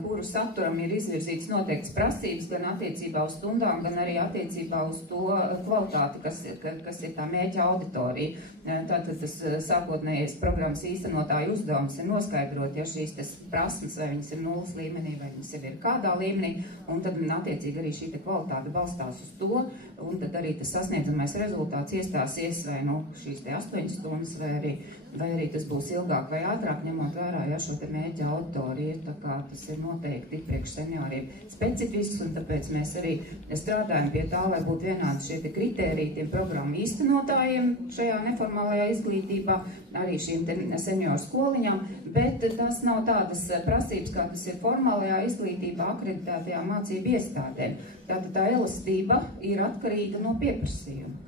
kuru saturam ir izvirzītas noteiktas prasības gan attiecībā uz stundām, gan arī attiecībā uz to kvalitāti, kas ir tā mērķa auditorija. Tātad tas sākotnējais programmas īstenotāju uzdevums ir noskaidrot, ja šīs prasmes, vai viņas ir 0 līmenī, vai viņas jau ir kādā līmenī, un tad attiecīgi arī šī kvalitāte balstās uz to, un tad arī tas sasniedzamais rezultāts iestāsies vai šīs 8 stundas, vai arī tas būs ilgāk vai ātrāk, ņemot vērā, ja šo mērķa auditoriju, tā kā tas ir noteikti priekš senioriem specifisks, un tāpēc mēs arī strādājam pie tā, lai būtu vienādi šie kritēriji tiem programmu īstenotājiem šajā neformālajā izglītībā, arī šīm senioru skoliņām, bet tas nav tādas prasības, kā tas ir formālajā izglītībā akreditētajā mācību iestādēm. Tātad tā elastība ir atkarīga no pieprasījuma.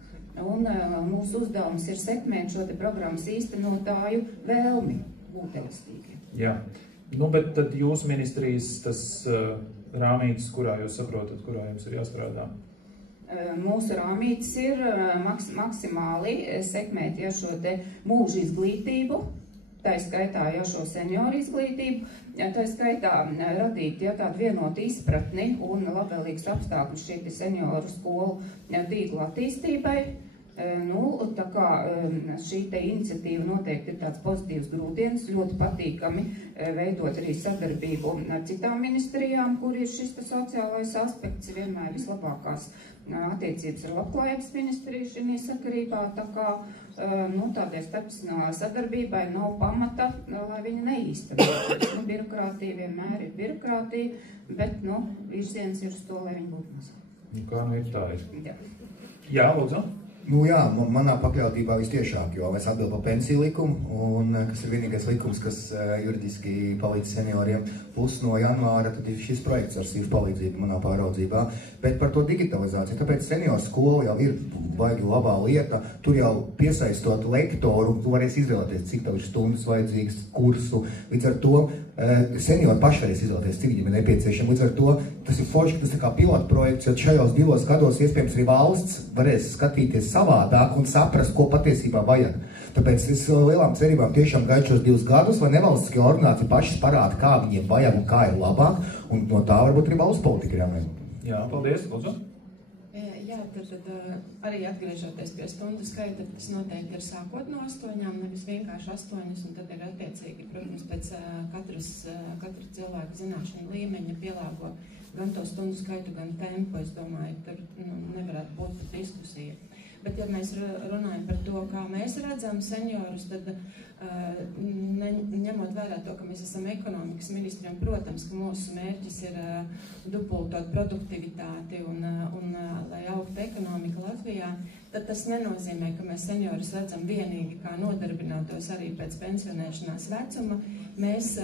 Un mūsu uzdevums ir sekmēt šo programmas īstenotāju vēlmi būt elastīgi. Jā, bet tad jūsu ministrijas tas rāmītis, kurā jūs saprotat, kurā jums ir jāstrādā? Mūsu rāmītis ir maksimāli sekmēt šo mūža izglītību, tā skaitā šo senioru izglītību, tā skaitā radīt tādu vienotu izpratni un labvēlīgus apstākļus šī senioru skolu tīkla attīstībai. Tā kā šī iniciatīva noteikti ir tāds pozitīvs grūdienis, ļoti patīkami veidot arī sadarbību ar citām ministrijām, kur ir šis sociālais aspekts, vienmēr vislabākās attiecības ar labklājības ministriju šī sakarībā, tā kā tādai starpnacionālai sadarbībai nav pamata, lai viņa neīstenot. Birokrātija vienmēr ir birokrātija, bet virziens ir uz to, lai viņa būtu mazāk. Kā ir tā ir? Jā, lūdzu. Jā, manā pakļautībā vistiešāk, jo es atbildu par pensiju likumu, un kas ir vienīgais likums, kas juridiski palīdz senioriem. Plus no janvāra tad ir šis projekts ar SIF palīdzību manā pāraudzībā, bet par to digitalizāciju. Tāpēc senioru skola jau ir baigi labā lieta, tur jau piesaistot lektoru, tu varēsi izvēlēties, cik tev ir stundas vajadzīgas kursu, līdz ar to seniori paši varēs izvēlēties, cik viņiem ir nepieciešama. Līdz ar to tas ir forši, ka tas ir kā pilota projekts, jo šajos 2 gados iespējams arī valsts varēs skatīties savādāk un saprast, ko patiesībā vajag. Tāpēc es lielām cerībām tiešām gaidu šos 2 gadus, lai nevalstiskie organizācijas pašas parāda, kā viņiem vajag un kā ir labāk, un no tā varbūt arī valsts politika ir jāmēģina. Jā, paldies, lūdzu. Jā, tad arī atgriežoties pie stundu skaita, tas noteikti ir sākot no 8, nevis vienkārši 8, un tad ir attiecīgi, protams, pēc katra cilvēka zināšanu līmeņa pielāgo gan to stundu skaitu, gan tempu. Es domāju, tur nevarētu būt diskusija. Bet, ja mēs runājam par to, kā mēs redzam seniorus, tad ņemot vērā to, ka mēs esam ekonomikas ministriem, protams, ka mūsu mērķis ir dubultot produktivitāti un lai augtu ekonomika Latvijā, tad tas nenozīmē, ka mēs seniorus redzam vienīgi kā nodarbinātos arī pēc pensionēšanās vecuma. Mēs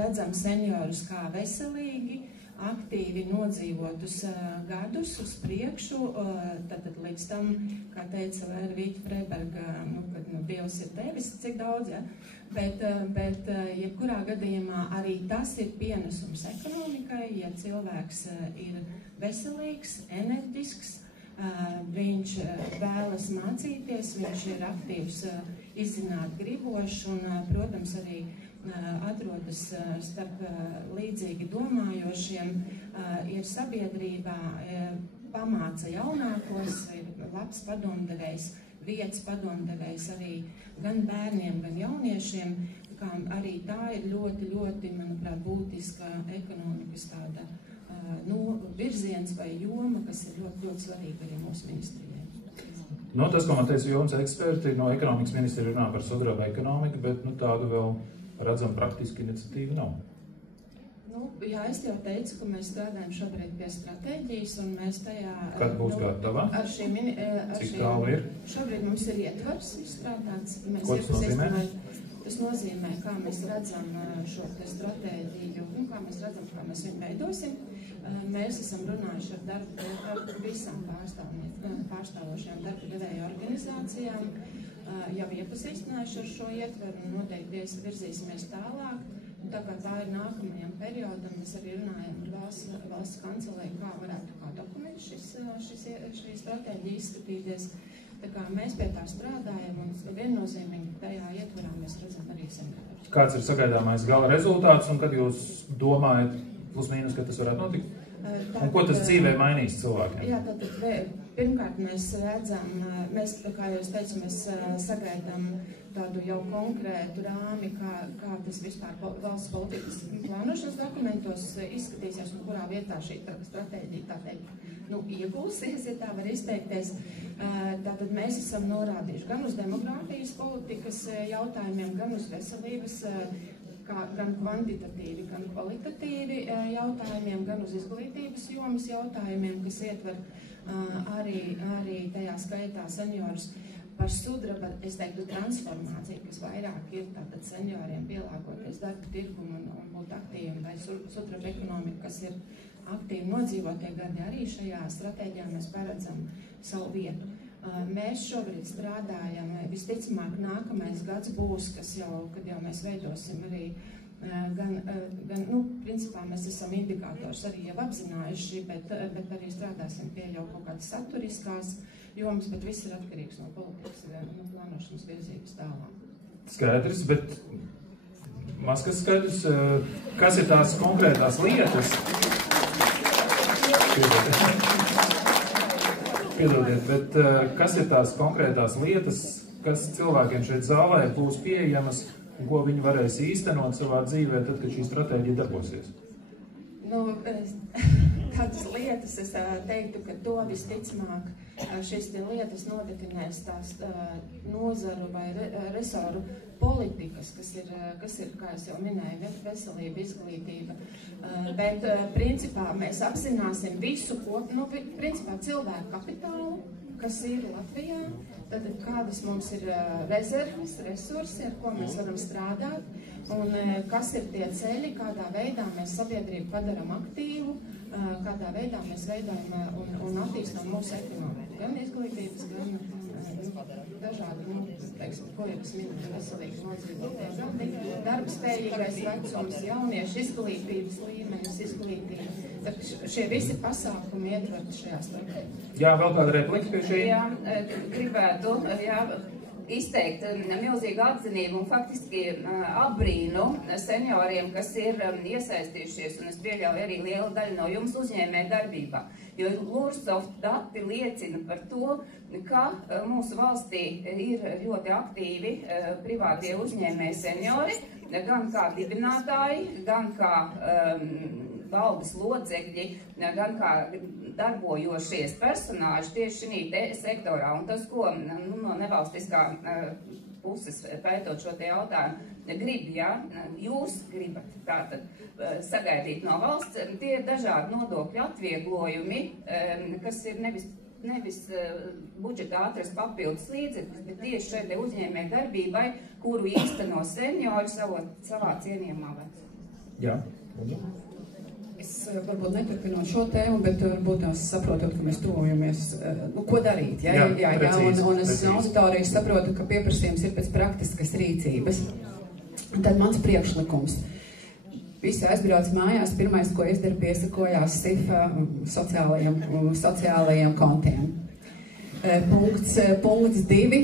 redzam seniorus kā veselīgi, aktīvi nodzīvotus gadus uz priekšu, tad līdz tam, kā teica Vīta Freiberga, kad Dievs ir devis, cik daudz, ja? Bet jebkurā gadījumā arī tas ir pienesums ekonomikai, ja cilvēks ir veselīgs, enerģisks, viņš vēlas mācīties, viņš ir aktīvs, izzināt gribošs un, protams, arī atrodas starp līdzīgi domājošiem, ir sabiedrībā, pamāca jaunākos, ir labs padomdevējs, vietas padomdevējs arī gan bērniem, gan jauniešiem, kā arī tā ir ļoti, ļoti, manuprāt, būtiska ekonomikas tāda virziens vai joma, kas ir ļoti, ļoti svarīga arī mūsu ministrijai. Tas, ko man teica jums eksperti, no ekonomikas ministri runā par sudraba ekonomiku, bet tādu vēl redzam praktiski iniciatīva nav. Jā, es jau teicu, ka mēs strādājam šobrīd pie stratēģijas, un mēs tajā... Kad būs gatava? Cik tālu ir? Šobrīd mums ir ietvars izstrādāts. Ko tas nozīmē? Tas nozīmē, kā mēs redzam šo stratēģiju, kā mēs redzam, kā mēs viņu veidosim. Mēs esam runājuši ar visām pārstāvošajām darba devēju organizācijām, jau iepazīstinājuši ar šo ietveru un noteikti virzīsimies tālāk. Tā kā tā ir nākamajam periodam, mēs arī runājam ar valsts kancelēju, kā varētu kā dokumentu šī stratēģija izskatīties. Tā kā mēs pie tā strādājam un viennozīmīgi tajā ietverā mēs redzam arī seminārus. Kāds ir sagaidāmais gala rezultāts un kad jūs domājat plus mīnus, ka tas varētu notikt? Un ko tas dzīvē mainīs cilvēkiem? Jā, tātad pirmkārt mēs redzam, kā jau es teicu, mēs sagaidām tādu jau konkrētu rāmi, kā tas vispār valsts politikas plānošanas dokumentos izskatīsies un kurā vietā šī stratēģija tā teikt, iegulsies, ja tā var izteikties. Tātad mēs esam norādījuši gan uz demogrāfijas politikas jautājumiem, gan uz veselības, gan kvantitatīvi, gan kvalitatīvi jautājumiem, gan uz izglītības jomas jautājumiem, kas ietver arī tajā skaitā seniorus par sudraba, es teiktu, transformāciju, kas vairāk ir tātad senioriem pielāgoties darba tirgumu un būt aktīviem, vai sudraba ekonomika, kas ir aktīvi nodzīvotie gadi, arī šajā stratēģijā mēs paredzam savu vietu. Mēs šobrīd strādājam, visticamāk nākamais gads būs, kad jau mēs veidosim arī principā mēs esam indikātors arī jau apzinājuši, bet arī strādāsim pie jau kaut kādas saturiskās jomas, bet viss ir atkarīgs no politikas, no plānošanas virzības tālāk. Skaidrs, bet mazkas skaidrs, kas ir tās konkrētās lietas? Piedodiet, bet kas ir tās konkrētās lietas, kas cilvēkiem šeit zālē būs pieejamas un ko viņi varēs īstenot savā dzīvē, tad, kad šī stratēģija darbosies? Tādas lietas, es teiktu, ka to visticamāk šīs lietas nodefinēs tās nozaru vai resoru politikas, kas ir, kā es jau minēju, veselība, izglītība. Bet, principā, mēs apzināsim visu, principā, cilvēku kapitālu, kas ir Latvijā, tad kādas mums ir rezerves, resursi, ar ko mēs varam strādāt, un kas ir tie ceļi, kādā veidā mēs sabiedrību padaram aktīvu, kādā veidā mēs veidojam un attīstam mūsu ekonomiku, gan izglītības, gan dažādi, teiksim, ko jau es minēju, veselīgi nodzīvotie gadi, darbspējīgais vecums, jauniešu izglītības līmenis, izglītība. Tad šie visi pasākumi ietverti šajā stratēģijā. Jā, vēl kāda replika pie šī? Jā, gribētu, izteikt milzīgu atzinību un faktiski apbrīnu senioriem, kas ir iesaistījušies, un es pieļauju arī liela daļa no jums uzņēmē darbībā. Jo Lursoft dati liecina par to, ka mūsu valstī ir ļoti aktīvi privātie uzņēmēji seniori, gan kā dibinātāji, gan kā valdes locekļi, gan kā darbojošies personāži tieši šī sektorā. Un tas, ko no nevalstiskā puses pētot šo te jautājumu grib, jūs gribat tātad sagaidīt no valsts, tie ir dažādi nodokļu atvieglojumi, kas ir nevis budžetā atrast papildus līdzekļus, bet tieši šeit uzņēmē darbībai, kuru īsteno seniori savā cienījumā vecumā. Jā. Es varbūt neturpinot šo tēmu, bet varbūt tās saprotot, ka mēs tuvojamies, ko darīt, ja? Un es auditorijas saprotu, ka pieprasījums ir pēc praktiskas rīcības. Un tad mans priekšlikums. Visi aizbrauc mājās, pirmais, ko izdara, piesakojās SIFA sociālajiem kontiem. Punkts 2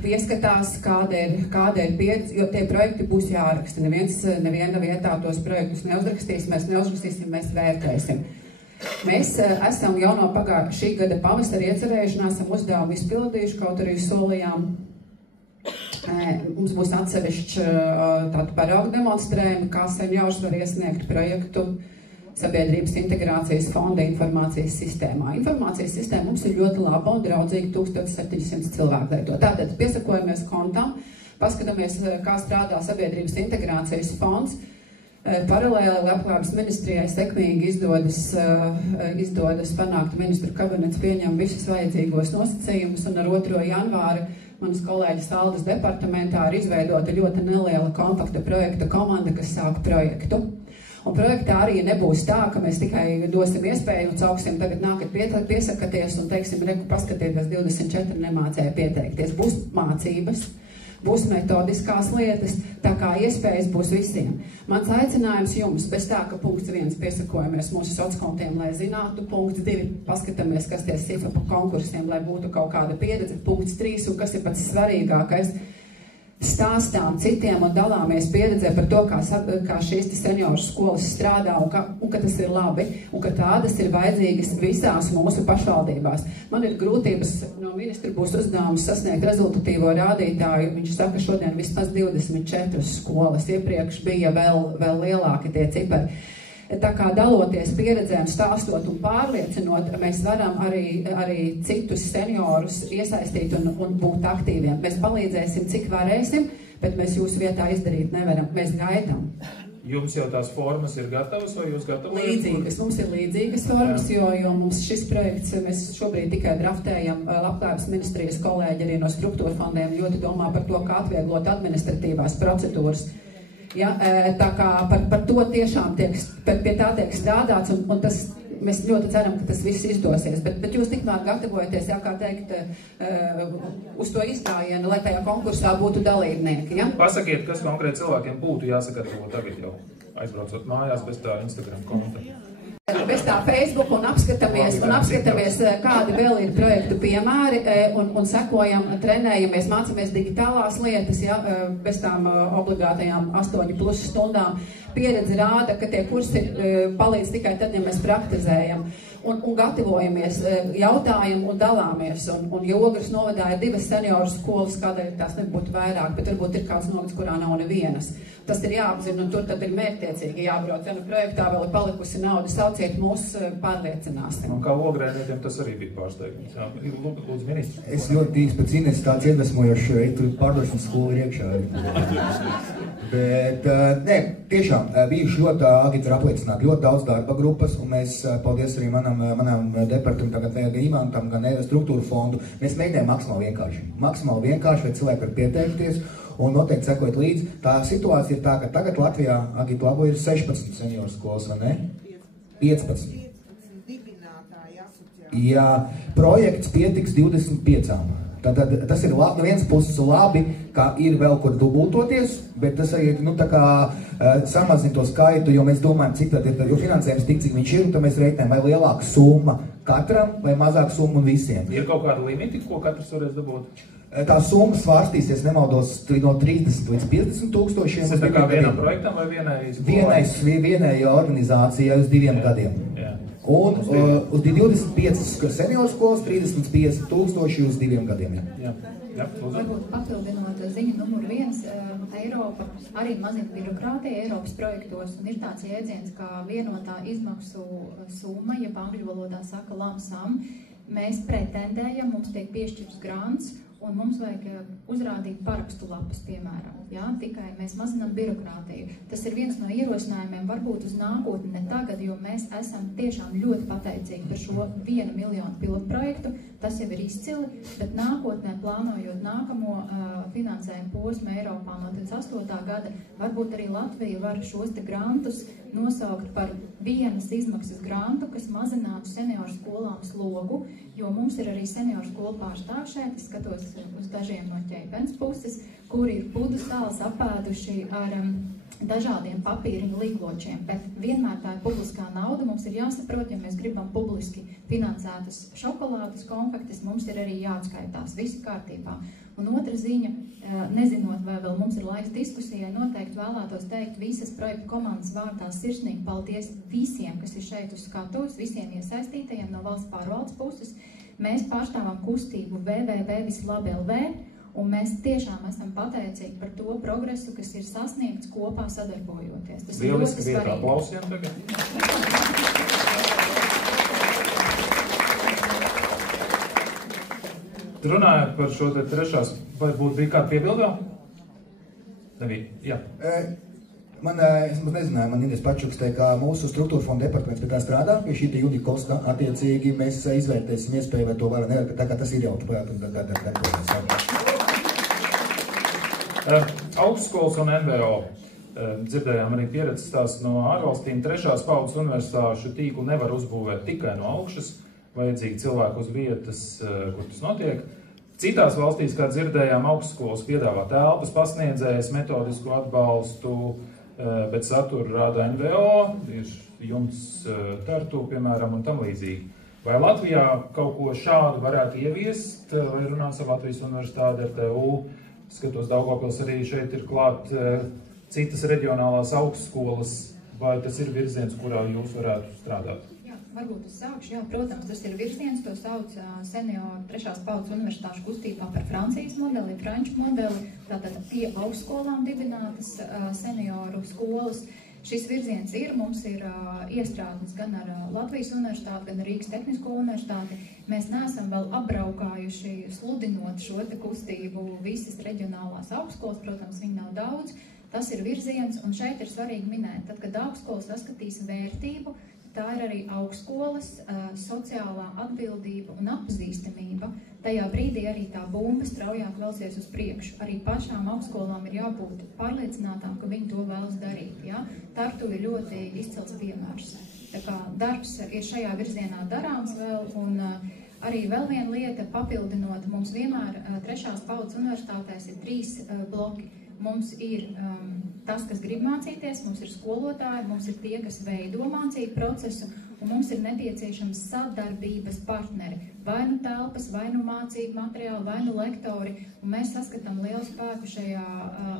pieskatās, kāda ir pieredze, jo tie projekti būs jāraksta. Neviena vietā tos projektus neuzrakstīs, mēs neuzrakstīsim, mēs vērtēsim. Mēs esam jau no šī gada pavasara iecerējuši, esam uzdevumu izpildījuši, kaut arī solījām. Mums būs atsevišķi tādu paraugu demonstrējumi, kā seniors var iesniegt projektu Sabiedrības integrācijas fonda informācijas sistēmā. Informācijas sistēma mums ir ļoti laba un draudzīga, 1700 cilvēku lieto. Tātad piesakojamies kontam, paskatāmies, kā strādā Sabiedrības integrācijas fonds. Paralēli Labklājības ministrijai sekmīgi izdodas panākt ministru kabinets pieņem visus vajadzīgos nosacījumus, un ar 2. janvāri manas kolēģis Aldas departamentā ir izveidota ļoti neliela kompakta projekta komanda, kas sāk projektu. Un projektā arī nebūs tā, ka mēs tikai dosim iespēju un cauksim, tagad nākat piesakaties un teiksim, reku paskatieties, 24 nemācēja pieteikties. Būs mācības, būs metodiskās lietas, tā kā iespējas būs visiem. Mans aicinājums jums, bez tā, ka punkts 1 piesakojamies mūsu sociokontiem, lai zinātu, punkts 2 paskatāmies, kas tie SIFA pa konkursiem, lai būtu kaut kāda pieredze, punkts 3 un kas ir pats svarīgākais, stāstām citiem un dalāmies pieredzē par to, kā šīs senioru skolas strādā un ka tas ir labi un ka tādas ir vajadzīgas visās mūsu pašvaldībās. Man ir grūtības, no ministra būs uzdevums sasniegt rezultatīvo rādītāju. Viņš saka, šodien vismaz 24 skolas, iepriekš bija vēl lielāki tie cipari. Tā kā daloties pieredzēm, stāstot un pārliecinot, mēs varam arī citus seniorus iesaistīt un būt aktīviem. Mēs palīdzēsim, cik varēsim, bet mēs jūsu vietā izdarīt nevaram. Mēs gaidām. Jums jau tās formas ir gatavas, vai jūs gatavojat? Līdzīgas. Mums ir līdzīgas formas, jo mums šis projekts, mēs šobrīd tikai draftējam. Labklājības ministrijas kolēģi arī no struktūra fondiem ļoti domā par to, kā atvieglot administratīvās procedūras. Ja, tā kā par to tiešām pie tā tiek strādāts, un tas, mēs ļoti ceram, ka tas viss izdosies. Bet jūs tikmēr gatavojaties, jā, kā teikt, uz to izgājienu, lai tajā konkursā būtu dalībnieki. Ja? Pasakiet, kas konkrēti cilvēkiem būtu jāsagatavo tagad jau, aizbraucot mājās bez tā Instagram konta. Bez tā Facebook un apskatāmies, kādi vēl ir projektu piemēri un sekojam, trenējamies, mācāmies digitālās lietas, ja, bez tām obligātajām 8+ stundām. Pieredze rāda, ka tie kursi palīdz tikai tad, ja mēs praktizējam. Un gatavojamies, jautājam un dalāmies. Un Jogras novadā ir 2 senioru skolas, kādēļ tās nebūtu vairāk, bet varbūt ir kāds novads, kurā nav nevienas. Tas ir jāapzina, un tur tad ir mērķtiecīgi jābrauc. Ja nu projektā vēl ir palikusi nauda, sauciet mūs, pārliecināsim. Un kā Ogrēniekiem tas arī bija pārsteigums. Lūdzu, ministrs. Es ļoti īsti pēc Ines tāds iedvesmojošs, tur pārdošanas skolu ir iekšā. Bet, nē, tiešām, bijuši ļoti agitri apliecināti, ļoti daudz darba grupas, un mēs, paldies arī manam departamentam, gan Vega Imantam, gan struktūra fondu, mēs mēģinājām maksimāli vienkārši, lai cilvēki var pieteikties, un noteikti sekot līdzi. Tā situācija ir tā, ka tagad Latvijā Agita Labo ir 16 senioru skolas, vai ne? 15. Jā, projekts pietiks 25. Tātad tas ir no vienas puses labi, ka ir vēl kur dubultoties, bet tas arī samazina to skaitu, jo mēs domājam, cik tad ir, jo finansējums tik, cik viņš ir, un tad mēs reiķinām, vai lielāka summa katram, vai mazāka summa un visiem. Ir kaut kāda limiti, ko katrs varēs dabūt? Tā summa svārstīsies, nemaldos, no 30 līdz 50 tūkstošiem. Tas ir tā kā vienam projektam vai vienai organizācijai uz 2 gadiem. Jā. Un uz 25 senioru skolas, 35 tūkstoši uz 2 gadiem. Jā. Varbūt papildinot ziņu numur 1, Eiropa arī mazina birokrātiju Eiropas projektos, un ir tāds jēdziens kā vienotā izmaksu summa, ja angļu valodā saka lump sum. mēs pretendējam, mums tiek piešķirts grants, un mums vajag uzrādīt parakstu lapas, piemēram. Jā, tikai mēs mazinām birokrātiju. Tas ir viens no ierosinājumiem, varbūt uz nākotni, ne tagad, jo mēs esam tiešām ļoti pateicīgi par šo 1 miljonu pilotprojektu. Tas jau ir izcili, bet nākotnē, plānojot nākamo finansējumu posmu Eiropā no 28. gada, varbūt arī Latvija var šos te grantus nosaukt par vienas izmaksas grantu, kas mazinātu senioru skolām slogu, jo mums ir arī senioru skolu pārstāv šeit, es skatos uz dažiem no ķēpens puses, kuri ir pudu salas apēduši ar dažādiem papīriņu līkločiem, bet vienmēr tā ir publiskā nauda, mums ir jāsaprot, ja mēs gribam publiski finansētas šokolādes, konfektes, mums ir arī jāatskaitās, visi kārtībā. Un otra ziņa, nezinot, vai vēl mums ir laiks diskusijai, noteikti vēlētos teikt visas projektu komandas vārdā sirsnīgi paldies visiem, kas ir šeit uz skatuves, visiem iesaistītajiem no valsts pārvaldes puses. Mēs pārstāvam kustību www.vislabi.lv, un mēs tiešām esam pateicīgi par to progresu, kas ir sasniegts kopā sadarbojoties. Tas ir ļoti svarīgi. Aplausiem tagad. Runājot par šo te trešās, varbūt bija kāda piebildām? Nebija, jā. Es nezināju, man Ines Pačukstē, ka mūsu struktūra fonda departaments pie tā strādā, pie šī Unikosta attiecīgi mēs izvērtēsim iespēju, vai to var nevar, tā kā tas ir jau Augstskolas un NVO. Dzirdējām arī pieredzes tās no ārvalstīm. Trešās paudzes universitāšu tīklu nevar uzbūvēt tikai no augšas, vajadzīgi cilvēku uz vietas, kur tas notiek. Citās valstīs, kā dzirdējām, augstskolas piedāvā telpas, pasniedzējas, metodisku atbalstu, bet saturu rāda NVO, ir jumts Tartu, piemēram, un tam līdzīgi. Vai Latvijā kaut ko šādu varētu ieviest, vai runās ar Latvijas universitāti, RTU? Skatos, Daugavpils arī šeit ir klāt citas reģionālās augstskolas, vai tas ir virziens, kurā jūs varētu strādāt? Varbūt es sākšu, jā, protams, tas ir virziens, to sauc senioru trešās paudzes universitāšu kustībā par Francijas modeli, franču modeli, tātad pie augstskolām dibinātas senioru skolas. Šis virziens ir, mums ir iestrādnes gan ar Latvijas universitāti, gan ar Rīgas tehnisko universitāti. Mēs neesam vēl apbraukājuši, sludinot šo te kustību visas reģionālās augstskolas, protams, viņi nav daudz. Tas ir virziens, un šeit ir svarīgi minēt, tad, kad augstskolas saskatīs vērtību, tā ir arī augstskolas sociālā atbildība un atpazīstamība. Tajā brīdī arī tā bumba straujāk velsies uz priekšu. Arī pašām augstskolām ir jābūt pārliecinātām, ka viņi to vēlas darīt. Ja? Tartu ir ļoti izcils piemērs. Tā kā darbs ir šajā virzienā darāms vēl, un arī vēl viena lieta papildinot, mums vienmēr trešās paudzes universitātēs ir 3 bloki. Mums ir tas, kas grib mācīties, mums ir skolotāji, mums ir tie, kas veido mācību procesu, un mums ir nepieciešams sadarbības partneri. Vai nu telpas, vai nu mācību materiāli, vai nu lektori, un mēs saskatām lielu spēku šajā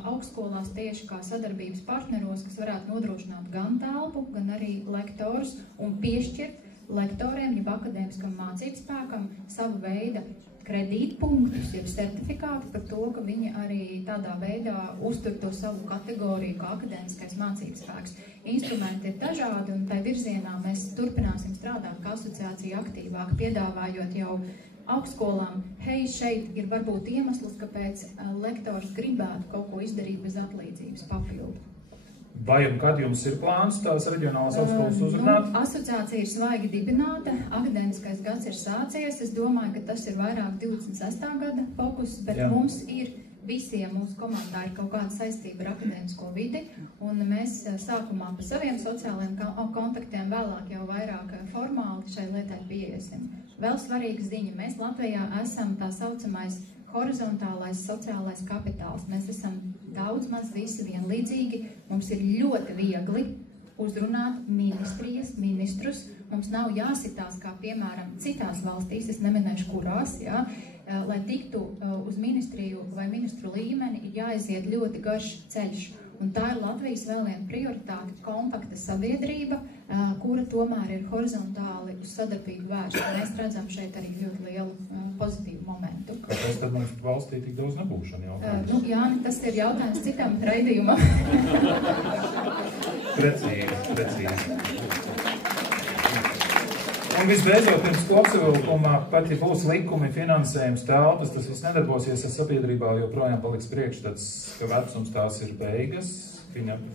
augstskolās tieši kā sadarbības partneros, kas varētu nodrošināt gan telpu, gan arī lektorus un piešķirt lektoriem, jeb akadēmiskam mācības spēkam savu veidu kredītpunktus, jeb certifikāti par to, ka viņi arī tādā veidā uztur to savu kategoriju kā akadēmiskais mācības spēks. Instrumenti ir dažādi, un tai virzienā mēs turpināsim strādāt kā asociācija aktīvāk, piedāvājot jau augstskolām, hei, šeit ir varbūt iemesls, kāpēc lektors gribētu kaut ko izdarīt bez atlīdzības papildu. Vai un kad jums ir plāns tās reģionālās augstskolas uzrunāt? Asociācija ir svaigi dibināta, akadēmiskais gads ir sācies. Es domāju, ka tas ir vairāk 26. gada fokus, bet mums ir visiem mūsu komandā ir kaut kāda saistība ar akadēmisko vidi, un mēs sākumā par saviem sociālajiem kontaktiem, vēlāk jau vairāk formāli šai lietai pieiesim. Vēl svarīga ziņa, mēs Latvijā esam tā saucamais horizontālais sociālais kapitāls. Mēs esam daudz maz visi vienlīdzīgi, mums ir ļoti viegli uzrunāt ministrijas, ministrus, mums nav jāsitās kā piemēram citās valstīs, es neminēšu kurās, ja, lai tiktu uz ministriju vai ministru līmeni, ir jāaiziet ļoti garš ceļš. Un tā ir Latvijas vēl viena prioritāte, kompakta sabiedrība, kura tomēr ir horizontāli uz sadarbību vērsta. Mēs redzam šeit arī ļoti lielu pozitīvu momentu. Kāpēc tad mums valstī tik daudz nebūšana jautājums? Jāni, tas ir jautājums citam raidījumam. Precīzi. Un visbeidzot, pirms kopsavilkumā, pat ja būs likumi, finansējums, telpas, tas viss nedarbosies, ja sabiedrībā joprojām paliks priekšstats, ka vecums tās ir beigas,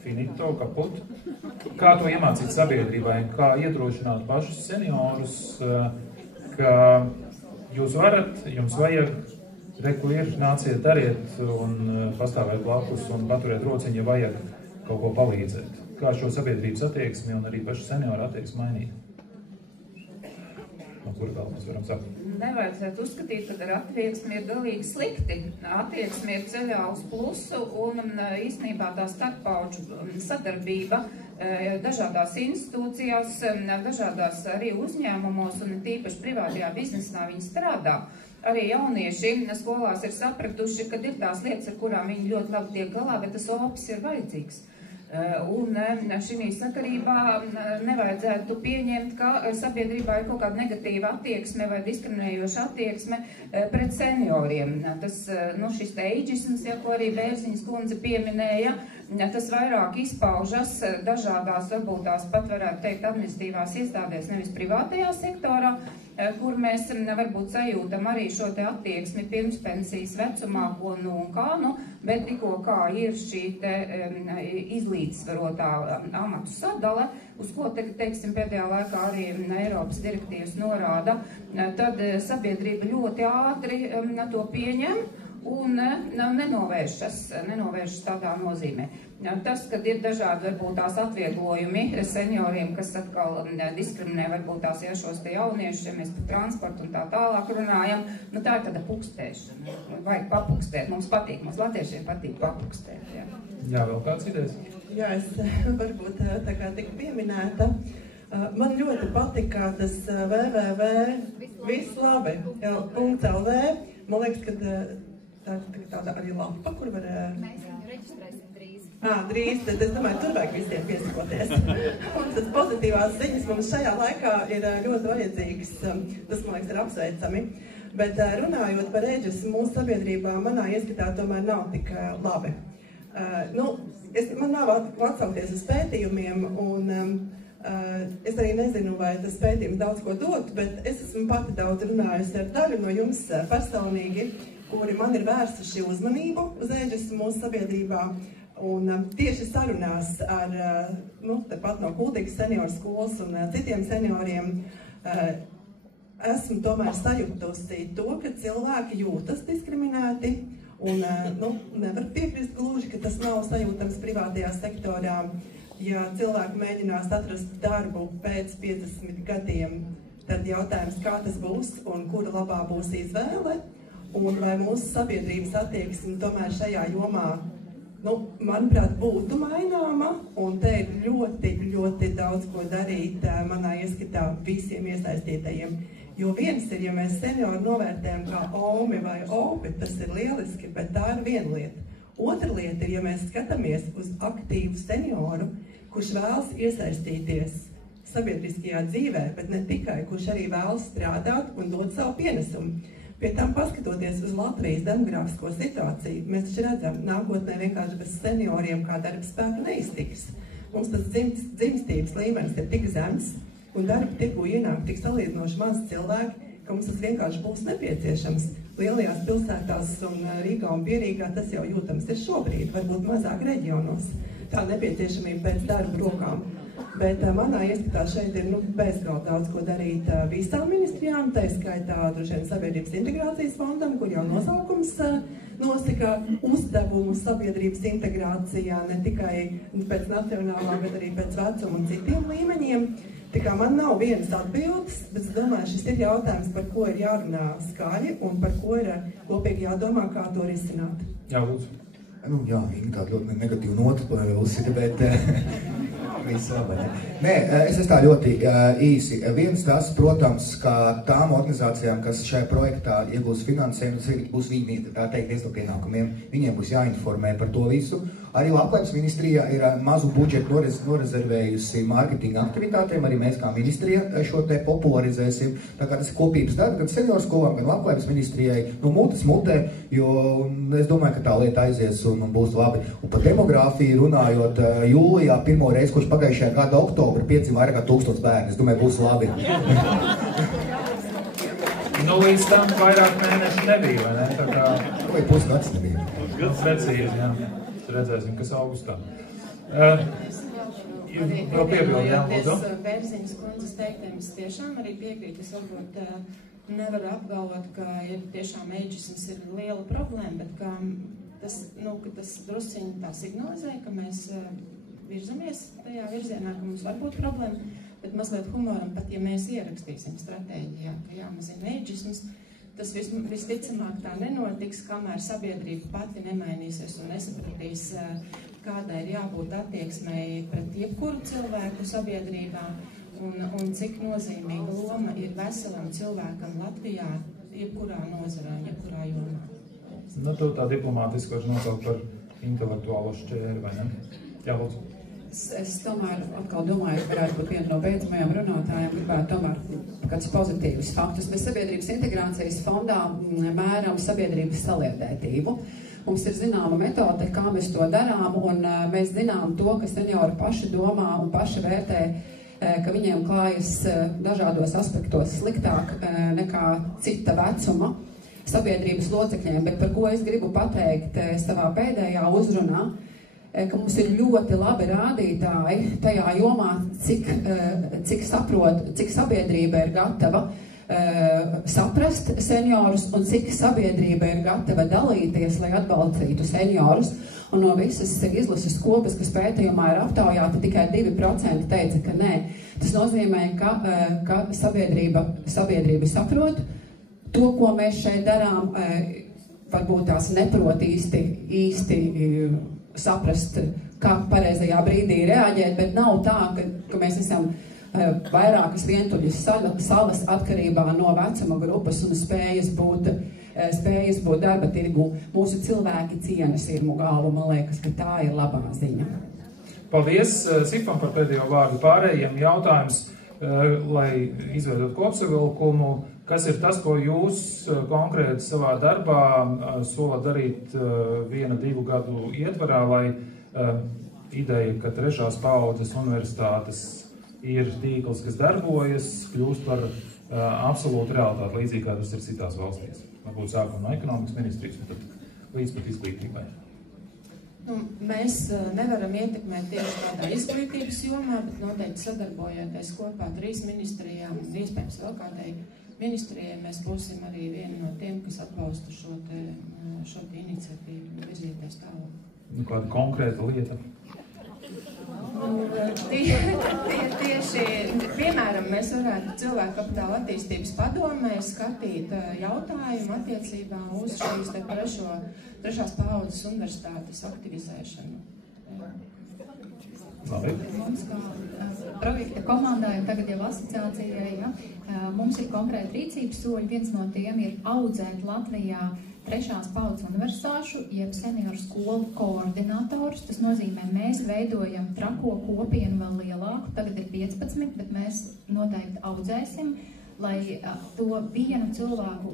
finito, kaput. Kā to iemācīt sabiedrībai, kā iedrošināt pašus seniorus, ka jūs varat, jums vajag, reku ir, nāciet, dariet un pastāvēt blakus un paturēt rociņu, ja vajag kaut ko palīdzēt. Kā šo sabiedrības attieksmi un arī pašu senioru attieksmi mainīt? No kura vēl mēs varam sākt? Nevajadzētu uzskatīt, ka ar attieksmi ir galīgi slikti. Attieksmi ir ceļā uz plusu un īstenībā tā starppauģu sadarbība dažādās institūcijās, dažādās arī uzņēmumos un tīpaši privātajā biznesā viņi strādā. Arī jaunieši skolās ir sapratuši, ka ir tās lietas, ar kurām viņi ļoti labi tiek galā, bet tas opis ir vajadzīgs. Un šī sakarībā nevajadzētu pieņemt, ka sabiedrībā ir kaut kāda negatīva attieksme vai diskriminējoša attieksme pret senioriem. Tas, šis eidžisms, ko arī Bērziņas kundze pieminēja, tas vairāk izpaužas dažādās, varbūt tās pat varētu teikt, administratīvās iestādēs, nevis privātajā sektorā, kur mēs varbūt sajūtam arī šo te attieksmi pirms pensijas vecumā, ko nu un kā nu, bet tikko kā ir šī te izlīdzsvarotā amatu sadale, uz ko, teiksim, pēdējā laikā arī Eiropas direktīvas norāda, tad sabiedrība ļoti ātri to pieņem un nenovēršas tādā nozīmē. Tas, kad ir dažādi varbūt tās atvieglojumi senioriem, kas atkal diskriminē varbūt tās šos te jauniešus, ja mēs par transportu un tā tālāk runājam, tā ir tāda pukstēšana. Vajag papukstēt. Mums patīk, mums latviešiem patīk papukstēt. Jā, vēl kāds idejas? Jā, es varbūt tā kā tika pieminēta. Man ļoti patika tas www.vislabi.lv. Man liekas, ka tāda arī lapa, kur var... Mēs viņu reģistrēsim drīz. Drīz, tad es domāju, tur vajag visiem piesakoties. Un tas pozitīvās ziņas mums šajā laikā ir ļoti vajadzīgs. Tas, man liekas, ir apsveicami. Bet runājot par eidžismu, mūsu sabiedrībā manā ieskatā tomēr nav tik labi. Man nav atsaukties uz pētījumiem, un es arī nezinu, vai tas pētījums daudz ko dot, bet es esmu pati daudz runājusi ar daļu no jums personīgi, kuri man ir vērsuši uzmanību uz eidžismu mūsu sabiedrībā. Un tieši sarunās ar, tepat no Kuldīgas senioru skolas un citiem senioriem, esmu tomēr sajutusi to, ka cilvēki jūtas diskriminēti. Un nevar piekrist gluži, ka tas nav sajūtams privātajā sektorā. Ja cilvēki mēģinās atrast darbu pēc 50 gadiem, tad jautājums, kā tas būs un kura labā būs izvēle. Un vai mūsu sabiedrības attieksme tomēr šajā jomā, manuprāt, būtu maināma. Un te ir ļoti, ļoti daudz ko darīt manā ieskatā visiem iesaistītajiem. Jo viens ir, ja mēs senioru novērtējam kā omi vai opi, tas ir lieliski, bet tā ir viena lieta. Otra lieta ir, ja mēs skatāmies uz aktīvu senioru, kurš vēlas iesaistīties sabiedriskajā dzīvē, bet ne tikai, kurš arī vēlas strādāt un dot savu pienesumu. Pie tam, paskatoties uz Latvijas demogrāfisko situāciju, mēs taču redzam, nākotnē vienkārši bez senioriem kā darba spēka neiztiks. Mums tas dzimstības līmenis ir tik zems, un darba tirgu ienāk tik salīdzinoši maz cilvēki, ka mums tas vienkārši būs nepieciešams. Lielajās pilsētās un Rīgā un Pierīgā tas jau jūtams ir šobrīd, varbūt mazāk reģionos. Tā nepieciešamība pēc darba rokām. Bet manā ieskatā šeit ir bezgalīgi daudz ko darīt visām ministrijām, tā skaitā Sabiedrības integrācijas fondam, kur jau nosaukums nosaka uzdevumu sabiedrības integrācijā ne tikai pēc nacionālā, bet arī pēc vecuma un citiem līmeņiem. Tā kā man nav vienas atbildes, bet es domāju, šis ir jautājums, par ko ir jārunā skaļi un par ko ir kopīgi jādomā, kā to risināt. Jā, lūdzu. Jā, viņa tāda ļoti negatīva nota uzsita, bet viss labi. Nē, es esmu tā ļoti īsi. Viens tas, protams, ka tām organizācijām, kas šajā projektā iegūs finansējumu, būs viņi, tā teikt, viens no pienākumiem. Viņiem būs jāinformē par to visu. Arī Labklājības ministrija ir mazu budžetu norezervējusi mārketinga aktivitātēm, arī mēs kā ministrija šo te popularizēsim. Tā kā tas ir kopības darba gan senioru skolām, gan Labklājības ministrijai, mutes mutē, jo es domāju, ka tā lieta aizies un būs labi. Un par demogrāfiju runājot, jūlijā pirmo reizi, kurš pagājušajā gada oktobra piedzima vairāk kā 1000 bērni. Es domāju, būs labi. Nu, līdz tam vairāk mēneši nebija, vai ne? Tā kā... Vai pusgads nebija? Precīzi, jā. Redzēsim, kas augustā. Vēl piebildi, jā, lūdzu. Bērziņas kundzes teiktiem es tiešām arī piekrītu. Es varbūt nevaru apgalvot, ka tiešām eidžisms ir liela problēma, bet ka tas drusciņi tā signalizē, ka mēs virzamies tajā virzienā, ka mums var būt problēma. Bet mazliet humoram, pat ja mēs ierakstīsim stratēģijā, ka jāmazina eidžisms, tas visticamāk tā nenotiks, kamēr sabiedrība pati nemainīsies un nesapratīs, kādai ir jābūt attieksmei pret jebkuru cilvēku sabiedrībā un cik nozīmīga loma ir veselam cilvēkam Latvijā, jebkurā nozarā, jebkurā jomā. Nu, tu tā diplomātiski var nosaukt par intelektuālo šķēri, vai ne? Jā, lūdzu. Es tomēr atkal domāju, ka varētu būt viena no beidzamajām runātājiem, gribētu tomēr kāds pozitīvs faktus. Mēs sabiedrības integrācijas fondā mēram sabiedrības saliedētību. Mums ir zināma metode, kā mēs to darām, un mēs zinām to, ka seniori paši domā un paši vērtē, ka viņiem klājas dažādos aspektos sliktāk nekā cita vecuma sabiedrības locekļiem, bet par ko es gribu pateikt savā pēdējā uzrunā, ka mums ir ļoti labi rādītāji tajā jomā, cik sabiedrība ir gatava saprast seniorus un cik sabiedrība ir gatava dalīties, lai atbalstītu seniorus. Un no visas izlases kopas, kas pētījumā ir aptaujāta, tikai 2% teica, ka nē. Tas nozīmē, ka sabiedrība saprot to, ko mēs šeit darām, varbūt tās neprot īsti saprast, kā pareizajā brīdī reaģēt, bet nav tā, ka mēs esam vairākas vientuļas salas atkarībā no vecuma grupas un spējas būt darba tirgu. Mūsu cilvēki ciena sirmu galvu, man liekas, ka tā ir labā ziņa. Paldies Sifam par pēdējo vārdu. Pārējiem jautājums, lai izveidot kopsavilkumu, kas ir tas, ko jūs konkrēti savā darbā solat darīt 1-2 gadu ietvarā, lai ideja, ka trešās paaudzes universitātes ir tīkls, kas darbojas, kļūst par absolūtu realitāti, līdzīgi kā tas ir citās valstīs. Varbūt sākam no ekonomikas ministrijas un tad līdz pat izglītībai. Mēs nevaram ietekmēt tieši tādā izglītības jomā, bet noteikti sadarbojoties kopā 3 ministrijām un iespējams vēl kādai ministrijai, mēs būsim arī vieni no tiem, kas atbalsta šo iniciatīvu un virzīties tālāk. Kāda konkrēta lieta? Tieši, piemēram, mēs varētu cilvēku kapitāla attīstības padomē skatīt jautājumu attiecībā uz šīs trešās paaudzes universitātes aktivizēšanu. Labi. Mums kā projekta komandai un tagad jau asociācijai, mums ir konkrēti rīcības soļi. Viens no tiem ir audzēt Latvijā trešās paaudzes universitāšu, jeb senioru skolu koordinatorus. Tas nozīmē, mēs veidojam trako kopienu vēl lielāku, tagad ir 15, bet mēs noteikti audzēsim, lai to vienu cilvēku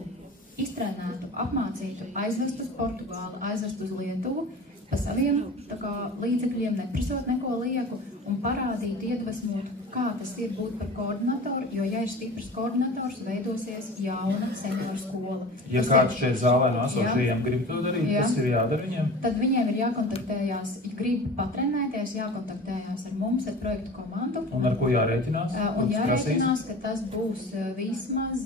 iztrenētu, apmācītu, aizvest uz Portugāli, aizvest uz Lietuvu, pa saviem līdzekļiem, neprasot neko lieku, un parādīt, iedvesmot, kā tas ir būt par koordinatoru, jo, ja ir stiprs koordinators, veidosies jauna senioru skola. Ja kāds šeit zālē no esošajiem grib to darīt, tas ir jādara viņiem? Tad viņiem ir jākontaktējās, ja grib patrenēties, jākontaktējās ar mums, ar projektu komandu. Un ar ko jārēķinās? Un jārēķinās, ka tas būs vismaz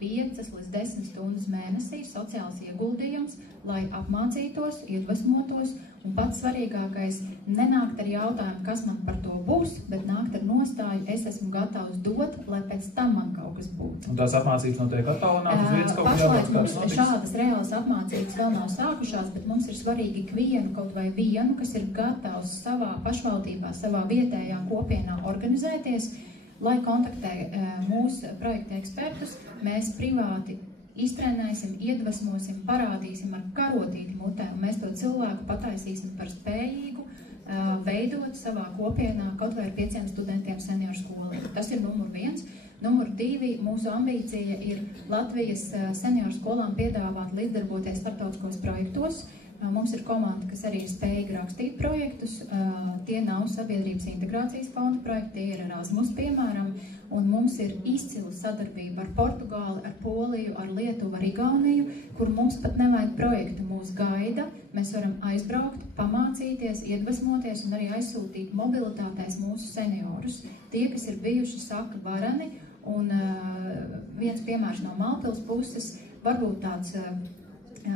5 līdz 10 stundas mēnesī sociāls ieguldījums, lai apmācītos, iedvesmotos, un pats svarīgākais nenākt ar jautājumu, kas man par to būs, bet nākt ar nostāju, es esmu gatavs dot, lai pēc tam man kaut kas būtu. Un tās apmācības notiek attālināt uz vietas kaut kādā pašlaik mums šādas reālas apmācības vēl nav sākušās, bet mums ir svarīgi ikvienu kaut vai vienu, kas ir gatavs savā pašvaldībā, savā vietējā kopienā organizēties, lai kontaktē mūsu projekta ekspertus. Mēs privāti iztrenēsim, iedvesmosim, parādīsim ar karotīti mutē, un mēs to cilvēku pataisīsim par spējīgu veidot savā kopienā kaut vai ar 5 studentiem senioru skolā. Tas ir numur 1. Numur 2, mūsu ambīcija ir Latvijas senioru skolām piedāvāt līdzdarboties starptautiskos projektos. Mums ir komanda, kas arī ir spējīga rakstīt projektus. Tie nav sabiedrības integrācijas fonda projekti, tie ir Erasmus, piemēram, un mums ir izcila sadarbība ar Portugāli, ar Poliju, ar Lietuvu, ar Igauniju, kur mums pat nevajag projektu, mūs gaida. Mēs varam aizbraukt, pamācīties, iedvesmoties un arī aizsūtīt mobilitātēs mūsu seniorus. Tie, kas ir bijuši, saka varani, un viens piemērs no Malpils puses, varbūt tāds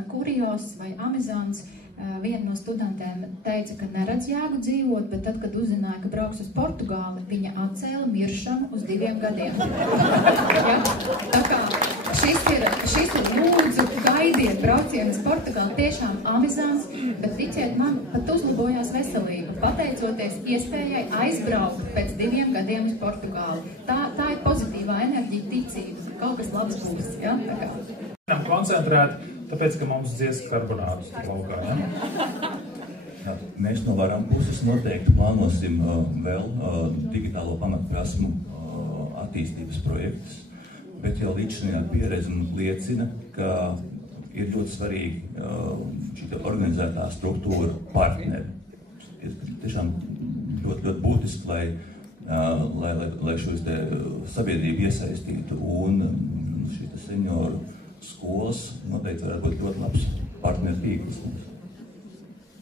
kurios vai amizants. Viena no studentēm teica, ka neredz jēgu dzīvot, bet tad, kad uzzināja, ka brauks uz Portugāli, viņa atcēla miršanu uz 2 gadiem. Ja? Tā kā šis ir lūdzu, gaidiet braucienu uz Portugāli, tiešām amizants, bet ticiet man, pat uzlabojās veselība, pateicoties iespējai aizbraukt pēc 2 gadiem uz Portugāli. Tā ir pozitīvā enerģija, ticība, kaut kas labs būs. Ja? Koncentrēt, tāpēc, ka mums dzies karbonātus laukā, ja? Mēs no varam puses noteikti plānosim vēl digitālo pamatprasmu attīstības projektus, bet jau līdzinājā pieredze liecina, ka ir ļoti svarīgi šī organizētā struktūra partneri. Ir tiešām ļoti būtiski, lai šos te sabiedrību iesaistītu, un šī senioru skolas noteikti varētu būt ļoti labs partneru tīkls.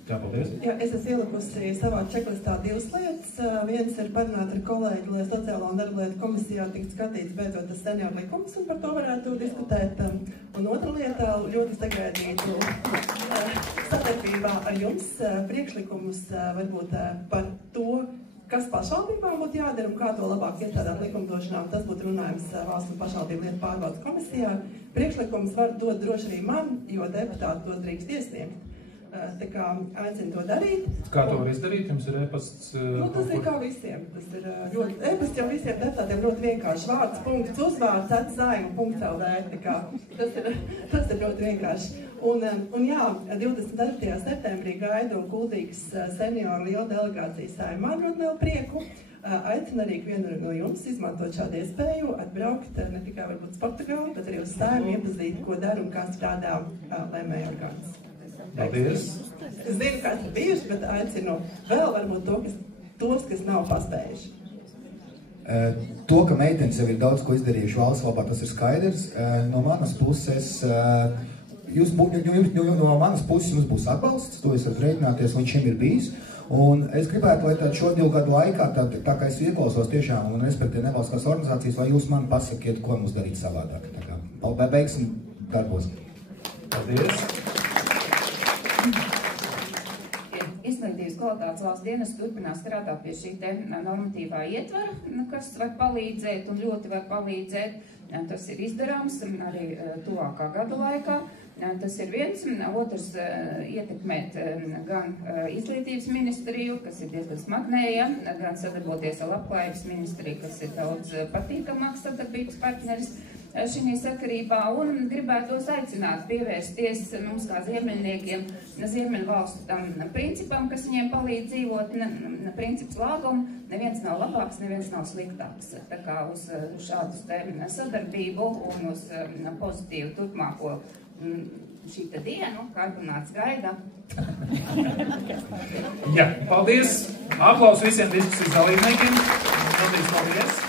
Jā, paldies. Jā, es esmu ielikusi savā čeklistā 2 lietas. Viens ir parunāt ar kolēģi, lai Sociālo un darba lietu komisijā tiktu skatīts beidzot tas senioru likums, un par to varētu diskutēt. Un otra lieta, ļoti sagaidītu sadarbībā ar jums priekšlikumus varbūt par to, kas pašvaldībām būtu jādara un kā to labāk iestrādāt likumdošanā. Tas būtu runājums Valsts un pašvaldību lietu pārbaudes komisijā. Priekšlikums var dot droši arī man, jo deputāti tos drīkst iesniegt. Tā kā aicinu to darīt. Kā to var izdarīt? Jums ir e-pasts? Tas ir kā visiem. Tas ir ļoti, e-pasts jau visiem deputātiem ļoti vienkārši. Vārds, punkts, uzvārds, @saima.ld. Tas ir ļoti vienkārši. Un jā, 24. septembrī gaidu Kuldīgas senioru lielu delegāciju Saimā ar ļoti lielu prieku. Aicinu arī vienu no jums izmantot šādu iespēju, atbraukt ne tikai varbūt uz Portugāli, bet arī uz Saimu, iepazīt, ko dara un kā strādā lēmēju orgāns. Paldies! Es zinu, kā esmu bijuši, bet aicinu vēl varbūt tos, kas nav paspējuši. To, ka meitenes jau ir daudz ko izdarījuši valsts labā, tas ir skaidrs. No manas puses, no manas puses jums būs atbalsts, to es varu rēķināties, un šim ir bijis. Un es gribētu, lai šo 2 gadu laikā, tā kā es ieklausos tiešām un respektēju nevalstiskās organizācijas, lai jūs man pasakiet, ko mums darīt savādāk. Beigsim darbos. Paldies! Izglītības kvalitātes valsts dienas turpinās strādāt pie šī te normatīvā ietvara, kas var palīdzēt un ļoti var palīdzēt. Tas ir izdarāms arī tuvākā gada laikā. Tas ir viens. Otrs ietekmēt gan izglītības ministriju, kas ir diezgan smagnēja, gan sadarboties ar labklājības ministriju, kas ir daudz patīkamāks sadarbības partneris šī sakarībā, un gribētos aicināt pievērsties mums kā ziemeļniekiem, ziemeļvalstu tam principam, kas viņiem palīdz dzīvot, princips lāgumu, neviens nav labāks, neviens nav sliktāks. Tā kā uz šādu sadarbību un uz pozitīvu turpmāko šīta dienu, karbonāts gaida. Jā, paldies! Aplausu visiem diskusijas dalībniekiem! Paldies!